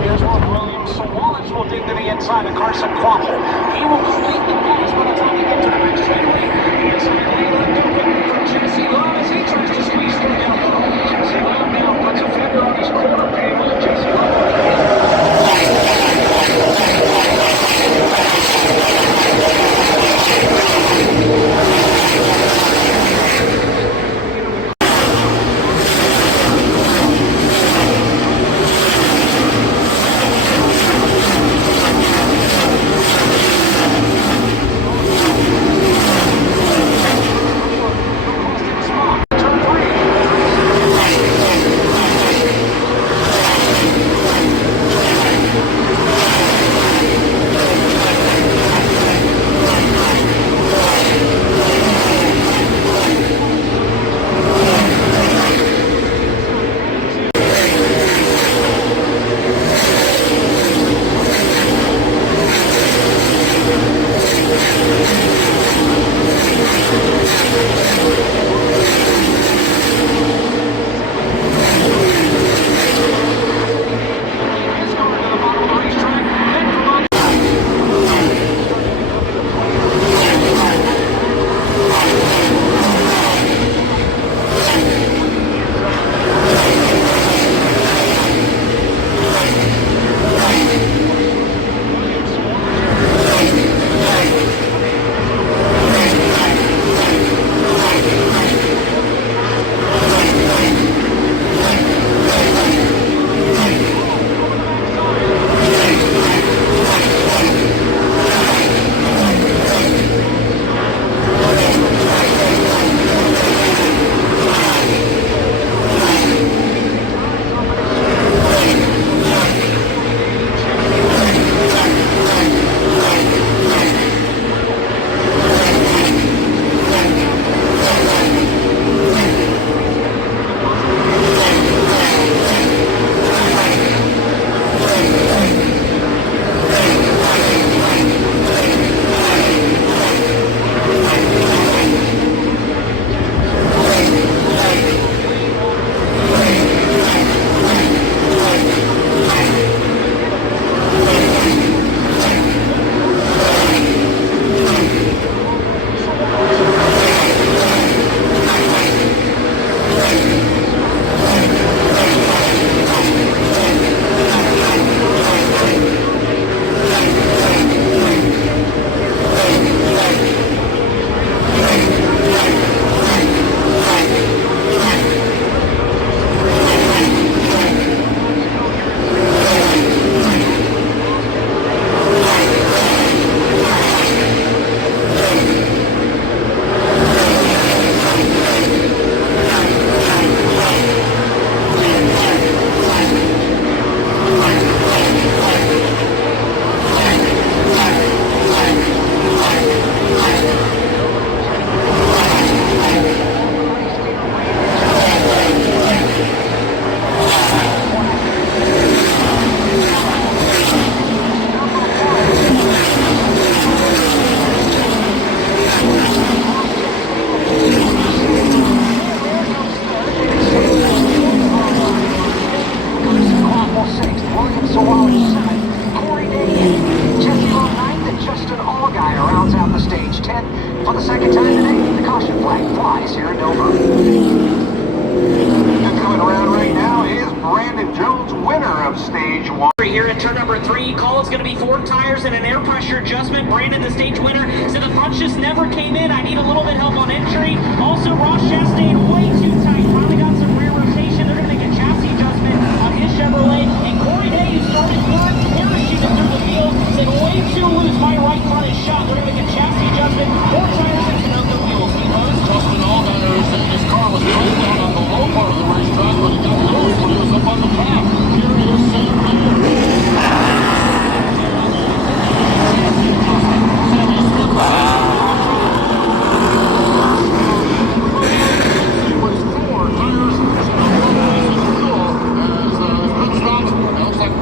Here's Mark Williams. So Wallace will dig to the inside of Carson Quapple. He will complete the pass by the time he gets to the next straightaway. Inside lane left open for Jesse Love as he tries to squeeze through down the road. Jesse Love now puts a fender on his corner panel. Jesse Love. stage 10. For the second time today, the caution flag flies here in Dover. And coming around right now is Brandon Jones, winner of stage 1. Here in turn number 3, call is going to be 4 tires and an air pressure adjustment. Brandon, the stage winner, said the front just never came in. I need a little bit help on entry. Also, Ross Chastain way too tight. Finally got some rear rotation. They're going to make a chassis adjustment on his Chevrolet. And Corey Day, who started third, parachuted through the field, said way too loose. My right front is shot. They're going to make a chassis adjustment. 4 tires and Sunoco wheels. Justin Allgaier is saying his car was right down on the low part of the racetrack, but he got loose when he was up on the path. Here he is, Sam Mayer.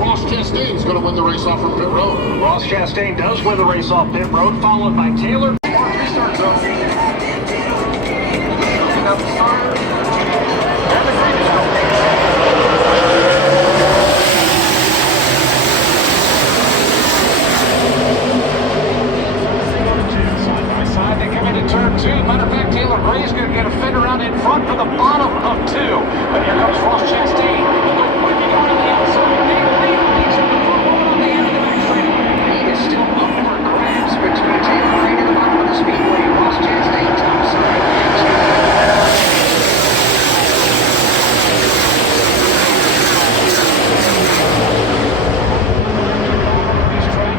Ross Chastain's going to win the race off from pit road. Ross Chastain does win the race off pit road, followed by Taylor. Restart zone. Picking up the starter. And the green is side by side, they come into turn 2. Matter of fact, Taylor Gray's going to get a fender out in front for the bottom of 2. But here comes Ross Chastain. Working on the outside. Is still up for grabs between Taylor Gray and the bottom of the speedway. Ross Chastain topside.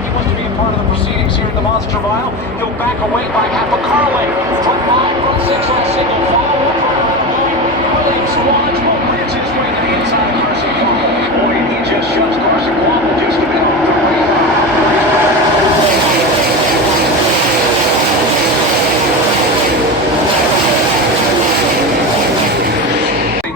He wants to be a part of the proceedings here at the Monster Mile. He'll back away by half a car length. Front 5, front 6 on single follow. Williams Squad will bridge his way to the inside of Carson Quapple. Boy, he just shoves Carson Quapple just a bit.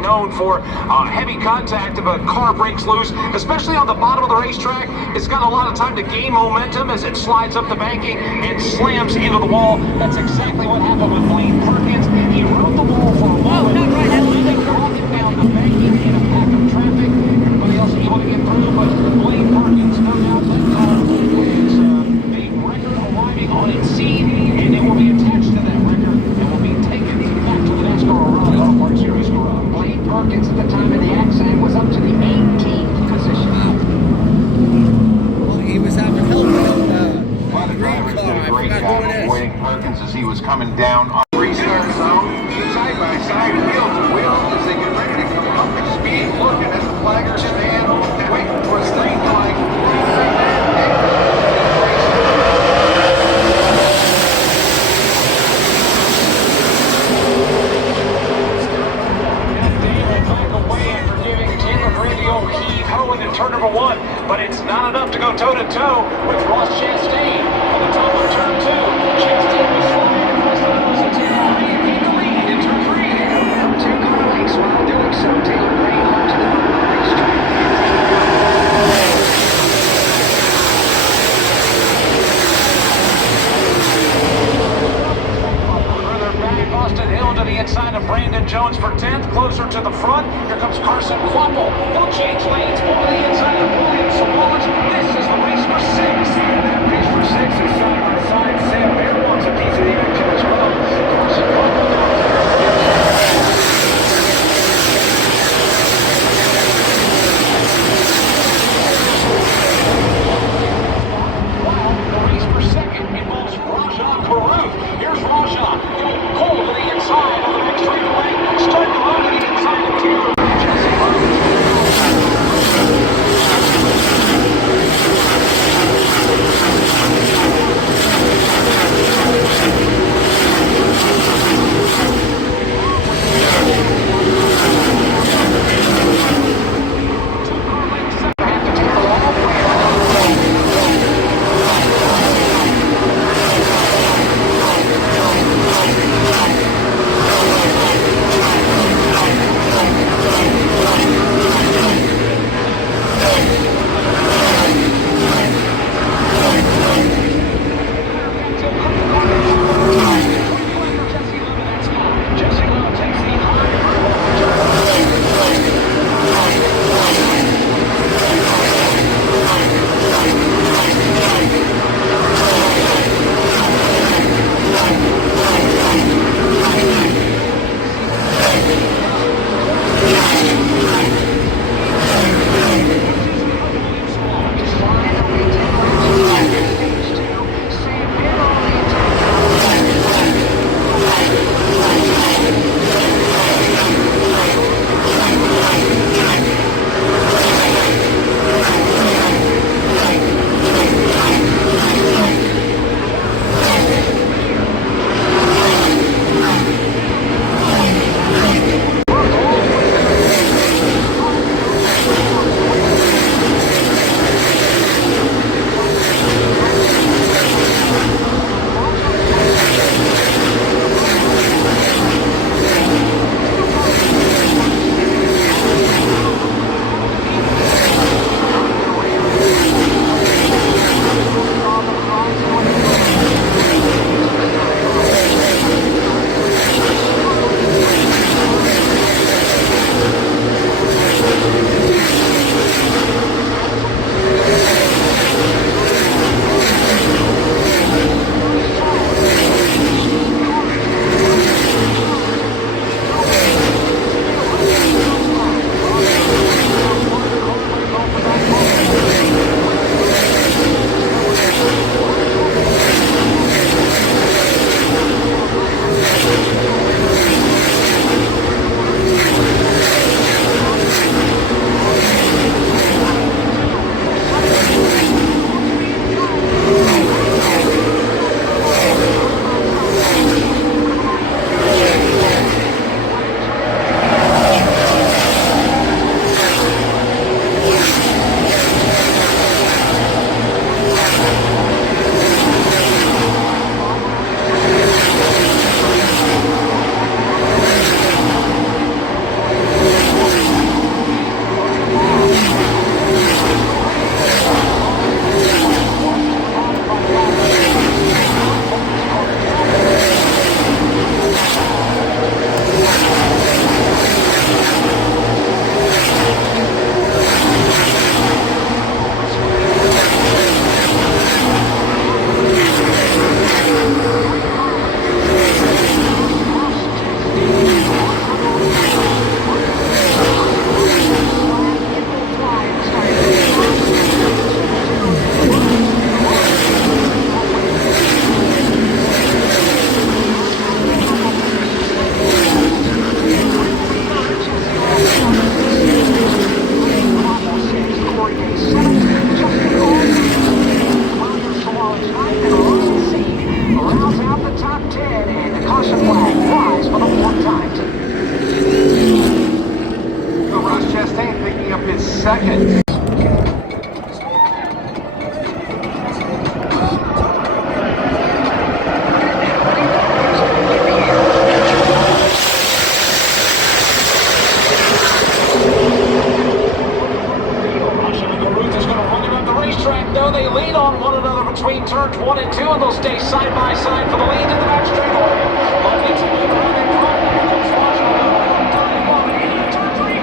Known for heavy contact if a car breaks loose, especially on the bottom of the racetrack. It's got a lot of time to gain momentum as it slides up the banking and slams into the wall. That's exactly what happened with Blaine Perkins. He rode the wall for a while. Not right now. They brought him down the banking in a pack of traffic. Everybody else able to get through, but Blaine Perkins, no doubt, that car is the record arriving on its seat, and it will be attached to that record and will be taken back to the NASCAR O'Reilly Auto Parts Series garage. Perkins at the time of the accident was up to the 18th position. Well, he was having help with A lot of drivers did a great job avoiding Perkins as he was coming down on the restart zone. Side by side, wheel to wheel, as they get ready to come up to speed, looking at the flaggers stand, waiting for a green flag. Turn number 1, but it's not enough to go toe-to-toe with Ross Chastain on the top of turn 2. Chastain was flying across the nose of Taylor Gray and gained the lead in turn 3. 2 car lengths while doing so. Taylor Gray on to the front of the racetrack. Further back, Austin Hill to the inside of Brandon Jones for 10th. Closer to the front, here comes Carson Quapple. He'll change lanes over the inside of Williams Wallace. This is the race for 6. And that race for 6 is side by side. Sam Mayer wants a piece of the action as well. Carson Quapple down there. Wow, the race for 2nd involves Rajah Caruth. Here's Rajah. He'll pull to the inside of the next straightaway. Start to run to the inside of Taylor. Jesse on, they'll stay side by side for the lead to the back straightaway. Lucky to move around in front. Folks watching on turn 3.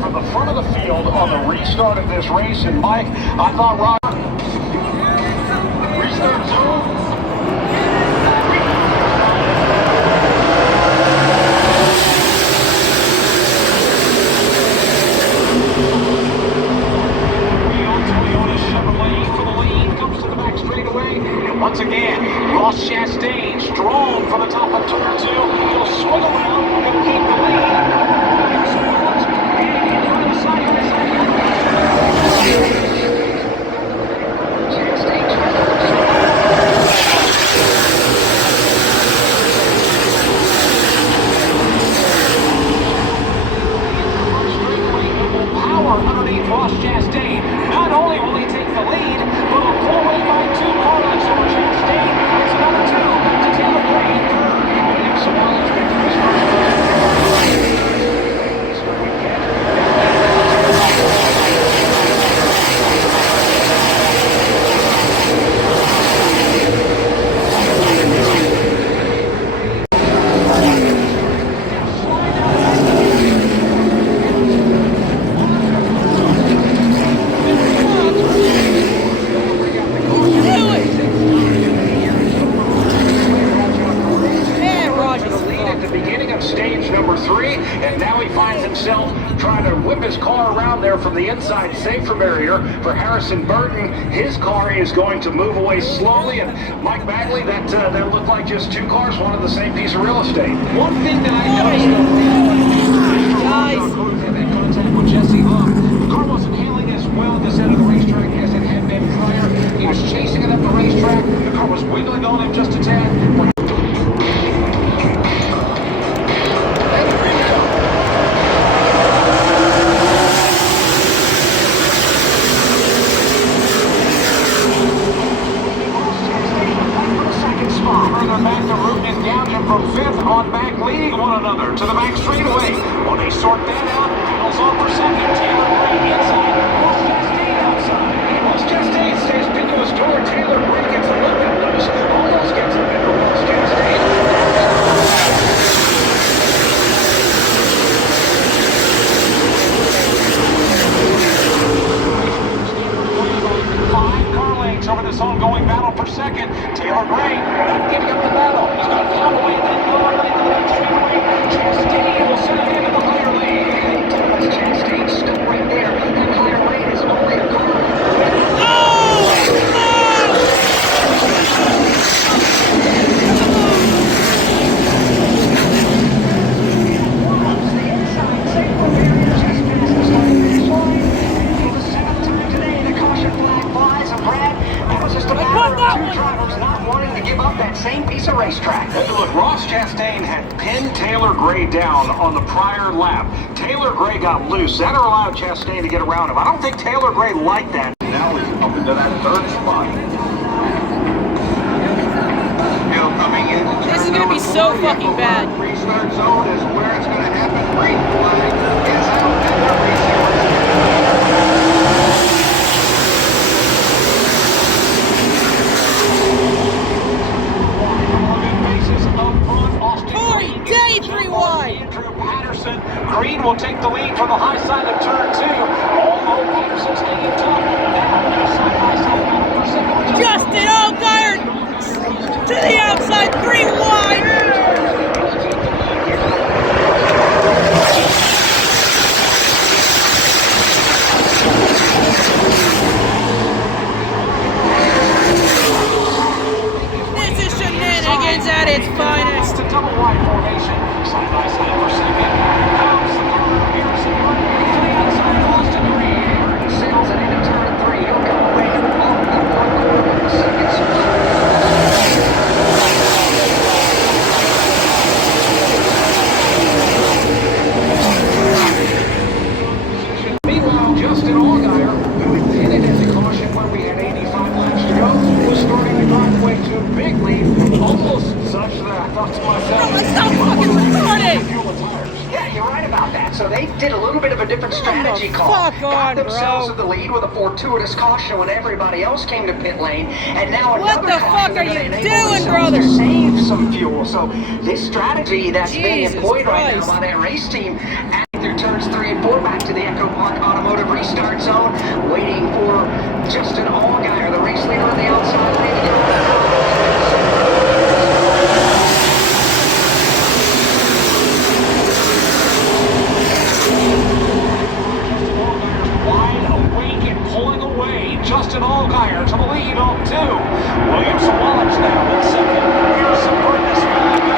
From the front of the field on the restart of this race, and Mike, I thought Rob restart zone. Toyota Chevrolet for the lead, comes to the back straightaway, and once again, Ross Chastain strong for the top of turn 2. He'll swing around, he'll keep the lead. Underneath Ross Chastain. Not only will he take the lead, but a 4-way by 2 car lengths over Chastain. It's number 2 to Taylor Gray in third. Williams Sawalas victory from the inside safer barrier for Harrison Burton. His car is going to move away slowly, and Mike Bagley, that looked like just 2 cars wanted the same piece of real estate. One thing that I noticed in contact with Jesse Huff, the car wasn't handling as well at this end of the racetrack as it had been prior. He was chasing it up the racetrack. The car was wiggling on him just a tad. From 5th on back, leading one another to the back straightaway. When they sort that out, Reynolds on for 2nd. Taylor Gray inside. Ross Chastain outside. Ross Chastain stays pinned to his door. Taylor Gray gets a little bit loose. Almost gets a bit of Ross Chastain. 5 car lengths over this ongoing battle for 2nd. Taylor Gray giving up the battle. He's got Callaway and then Miller right to the back straightaway. Chastain will send it into the higher lane. Chastain's still right there. That higher lane is only a car. Same piece of racetrack. Look, Ross Chastain had pinned Taylor Gray down on the prior lap. Taylor Gray got loose. That allowed Chastain to get around him. I don't think Taylor Gray liked that. Now he's up into that 3rd spot. Now coming in. This is going to be so fucking bad. Restart zone is where it's going to happen. Green flag is out and the restart. Green will take the lead from the high side of turn 2. Although Peterson staying tough. Now side by side for 2nd. Justin Allgaier to the outside, 3 wide. This is shenanigans at its finest. It's a double wide formation. Side by side for 2nd. Comes the car of Harrison Burton to the outside of Austin Green. Sails it into turn 3. He'll come away off the front corner of the 2nd spot. Meanwhile, Justin Allgaier, who had pitted as a caution Stop fucking recording! Yeah, you're right about that. So they did a little bit of a different strategy call. Fuck on, Got themselves bro. in the lead with a fortuitous caution when everybody else came to pit lane, and now What another the caution fuck are to you enable doing, themselves brother? to save some fuel. So this strategy that's being Jesus employed right now Christ. by that race team through turns 3 and 4 back to the Echo Park Automotive restart zone, waiting for Justin Allgaier, the race leader on the outside lane. Pulling away, Justin Allgaier to the lead on 2. William Sawalich now in second. Here's some Curtis back to go.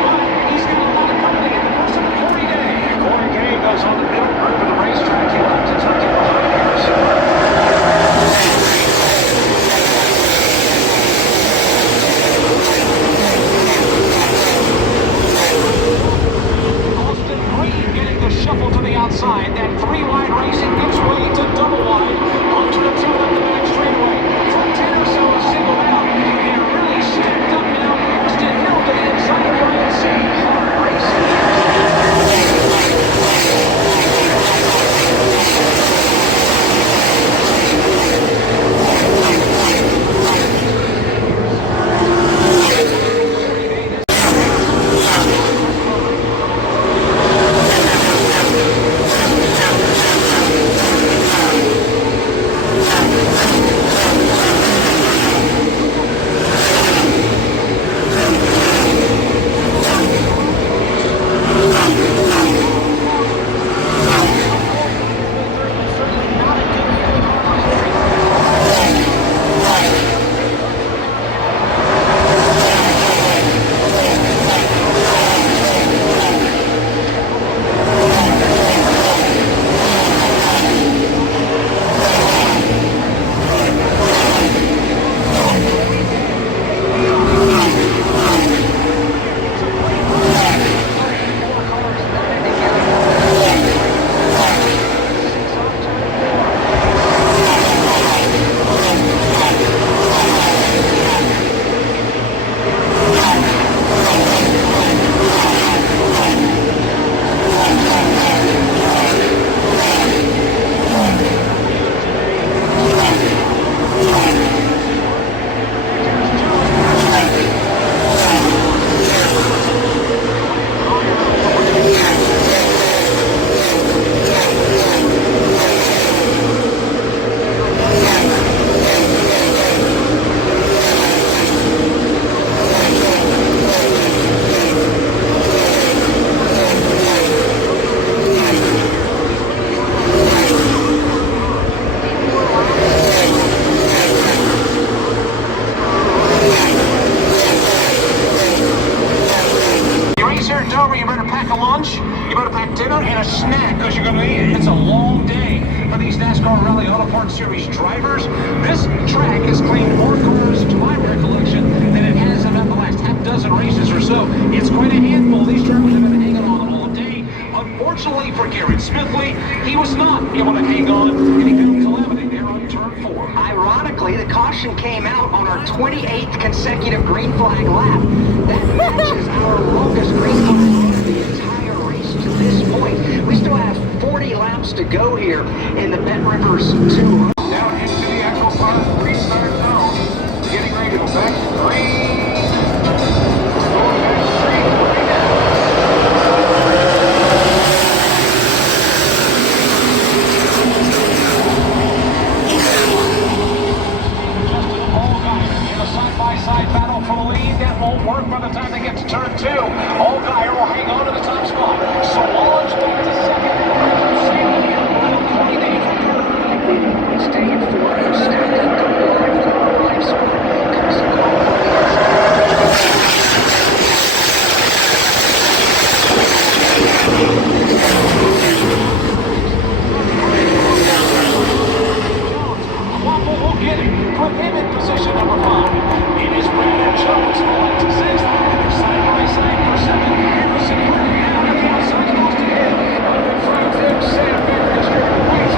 But he's got a lot of company in the person of Corey Day. Corey Day goes on the middle group of the racetrack. He left to tuck in behind Harrison. Austin Green getting the shuffle to the outside. That 3-wide racing gives way to double wide. Onto the 2 at the back straightaway. From 10 or so is singled out. And really stacked up now. Austin Hill to the inside of the INC. Hard racing. Series drivers. This track has claimed more cars, to my recollection, than it has in about the last half dozen races or so. It's quite a handful. These drivers have been hanging on all day. Unfortunately for Garrett Smithley, he was not able to hang on, and he found calamity there on turn 4. Ironically, the caution came out on our 28th consecutive green flag lap. That matches our longest green flag lap of the entire race to this point. We still have 40 laps to go here in the Bet Rivers 2. Down into the Echo Park restart zone. Getting ready to go back to green. Going back straight right now. Justin Allgaier in a side-by-side battle for the lead. That won't work by the time they get to turn 2. Allgaier will hang on to the top spot. Sawalich back to second. Staying for a stacked up couple of life Quapple will get it. Put him in position number 5. It is Brandon Jones falling to 6th. They're side by side for 7th. Harrison Burton now on the outside of Austin Hill. Under 5th, Sam Barrett is driven right.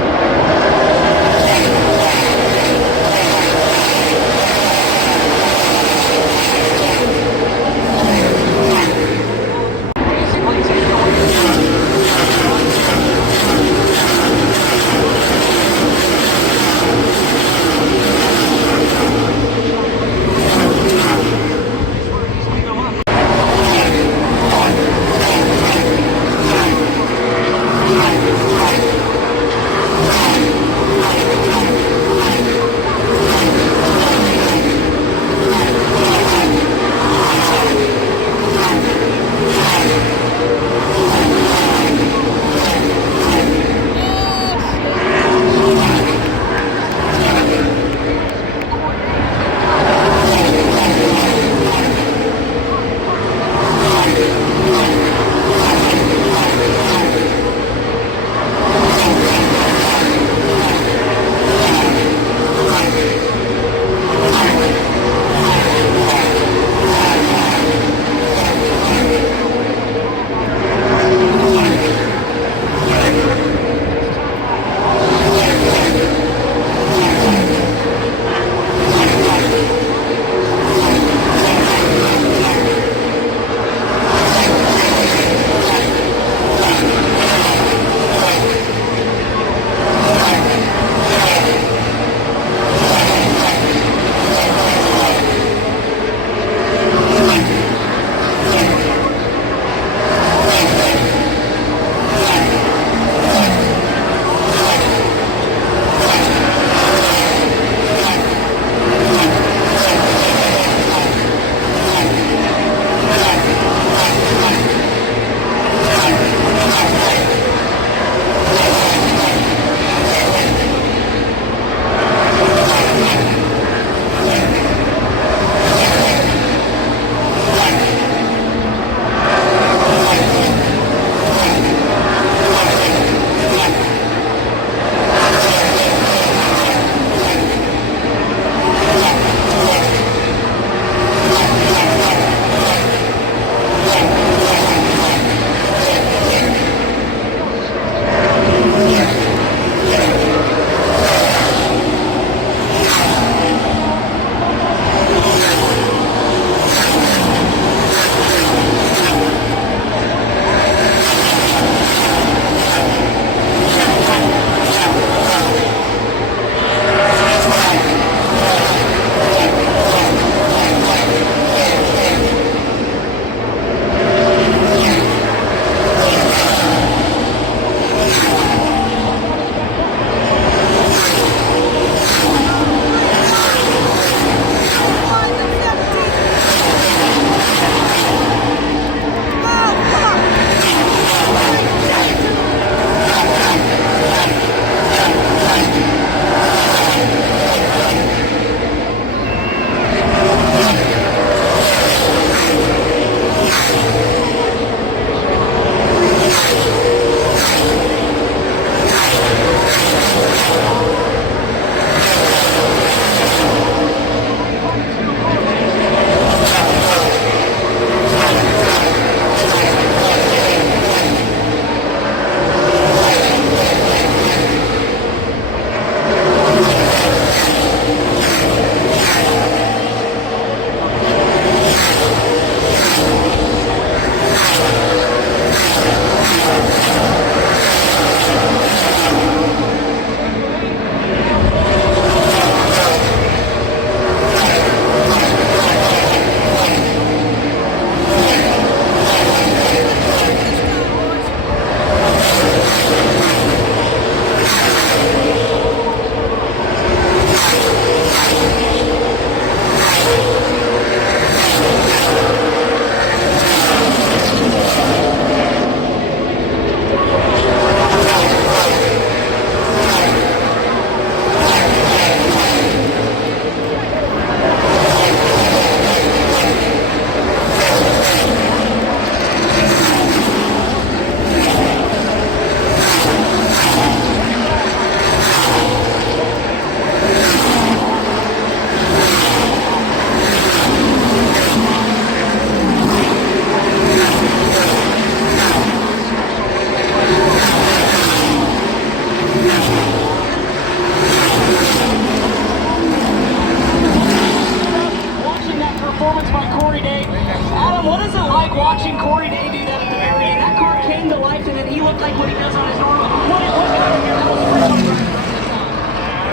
watching Corey Day do that at the very end. That car came to life, and then he looked like what he does on his normal. What it was out here, that was the first one.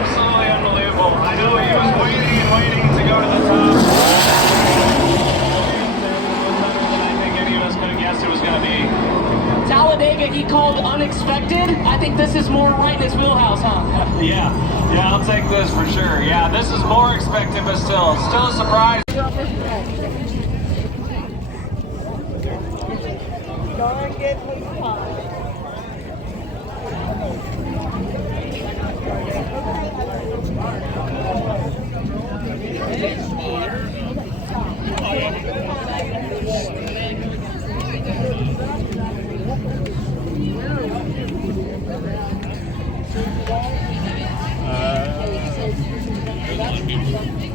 Absolutely unbelievable. I know he was waiting and waiting to go to the top. I think any of us could have guessed it was going to be. Talladega he called unexpected. I think this is more right in his wheelhouse, huh? Yeah, I'll take this for sure. Yeah, this is more expected, but still a surprise.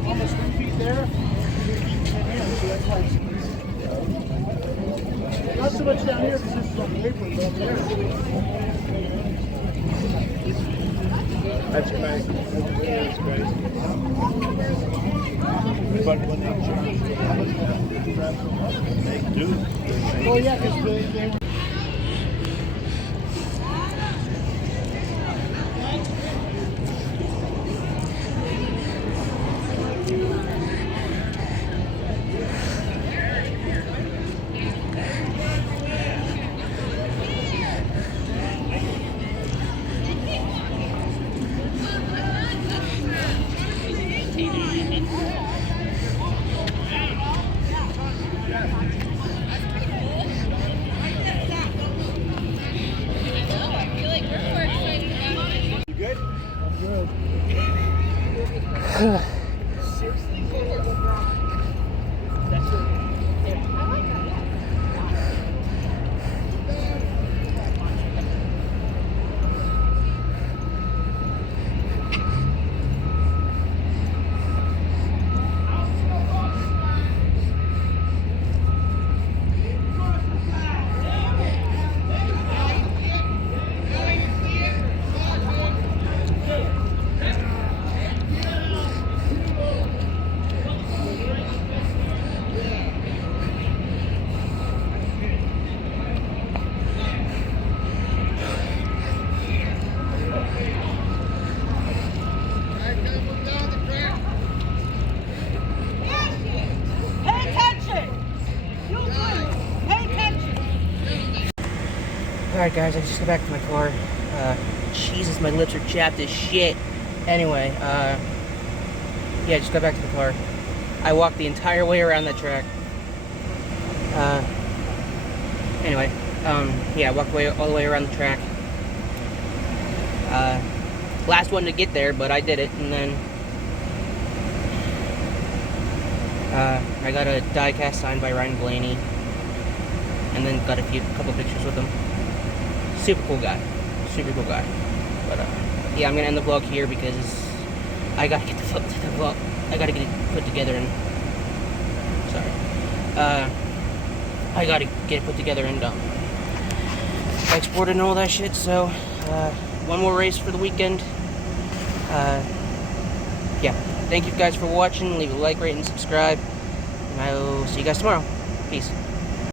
Almost 3 feet there. Not so much down here because this is on paper, but up there. That's crazy. That's crazy. But when they do, well, yeah, because they Alright guys, I just got back to my car. Jesus, my lips are chapped as shit. Anyway, yeah, I just got back to the car. I walked the entire way around that track. Anyway, yeah, I walked all the way around the track. Last one to get there, but I did it, and then I got a die-cast signed by Ryan Blaney, and then got a couple pictures with him. Super cool guy. Super cool guy. But, yeah, I'm gonna end the vlog here because I gotta get the vlog. I gotta get it put together and... Sorry. I gotta get it put together and exported and all that shit, so, one more race for the weekend. Yeah. Thank you guys for watching. Leave a like, rate, and subscribe. And I will see you guys tomorrow. Peace.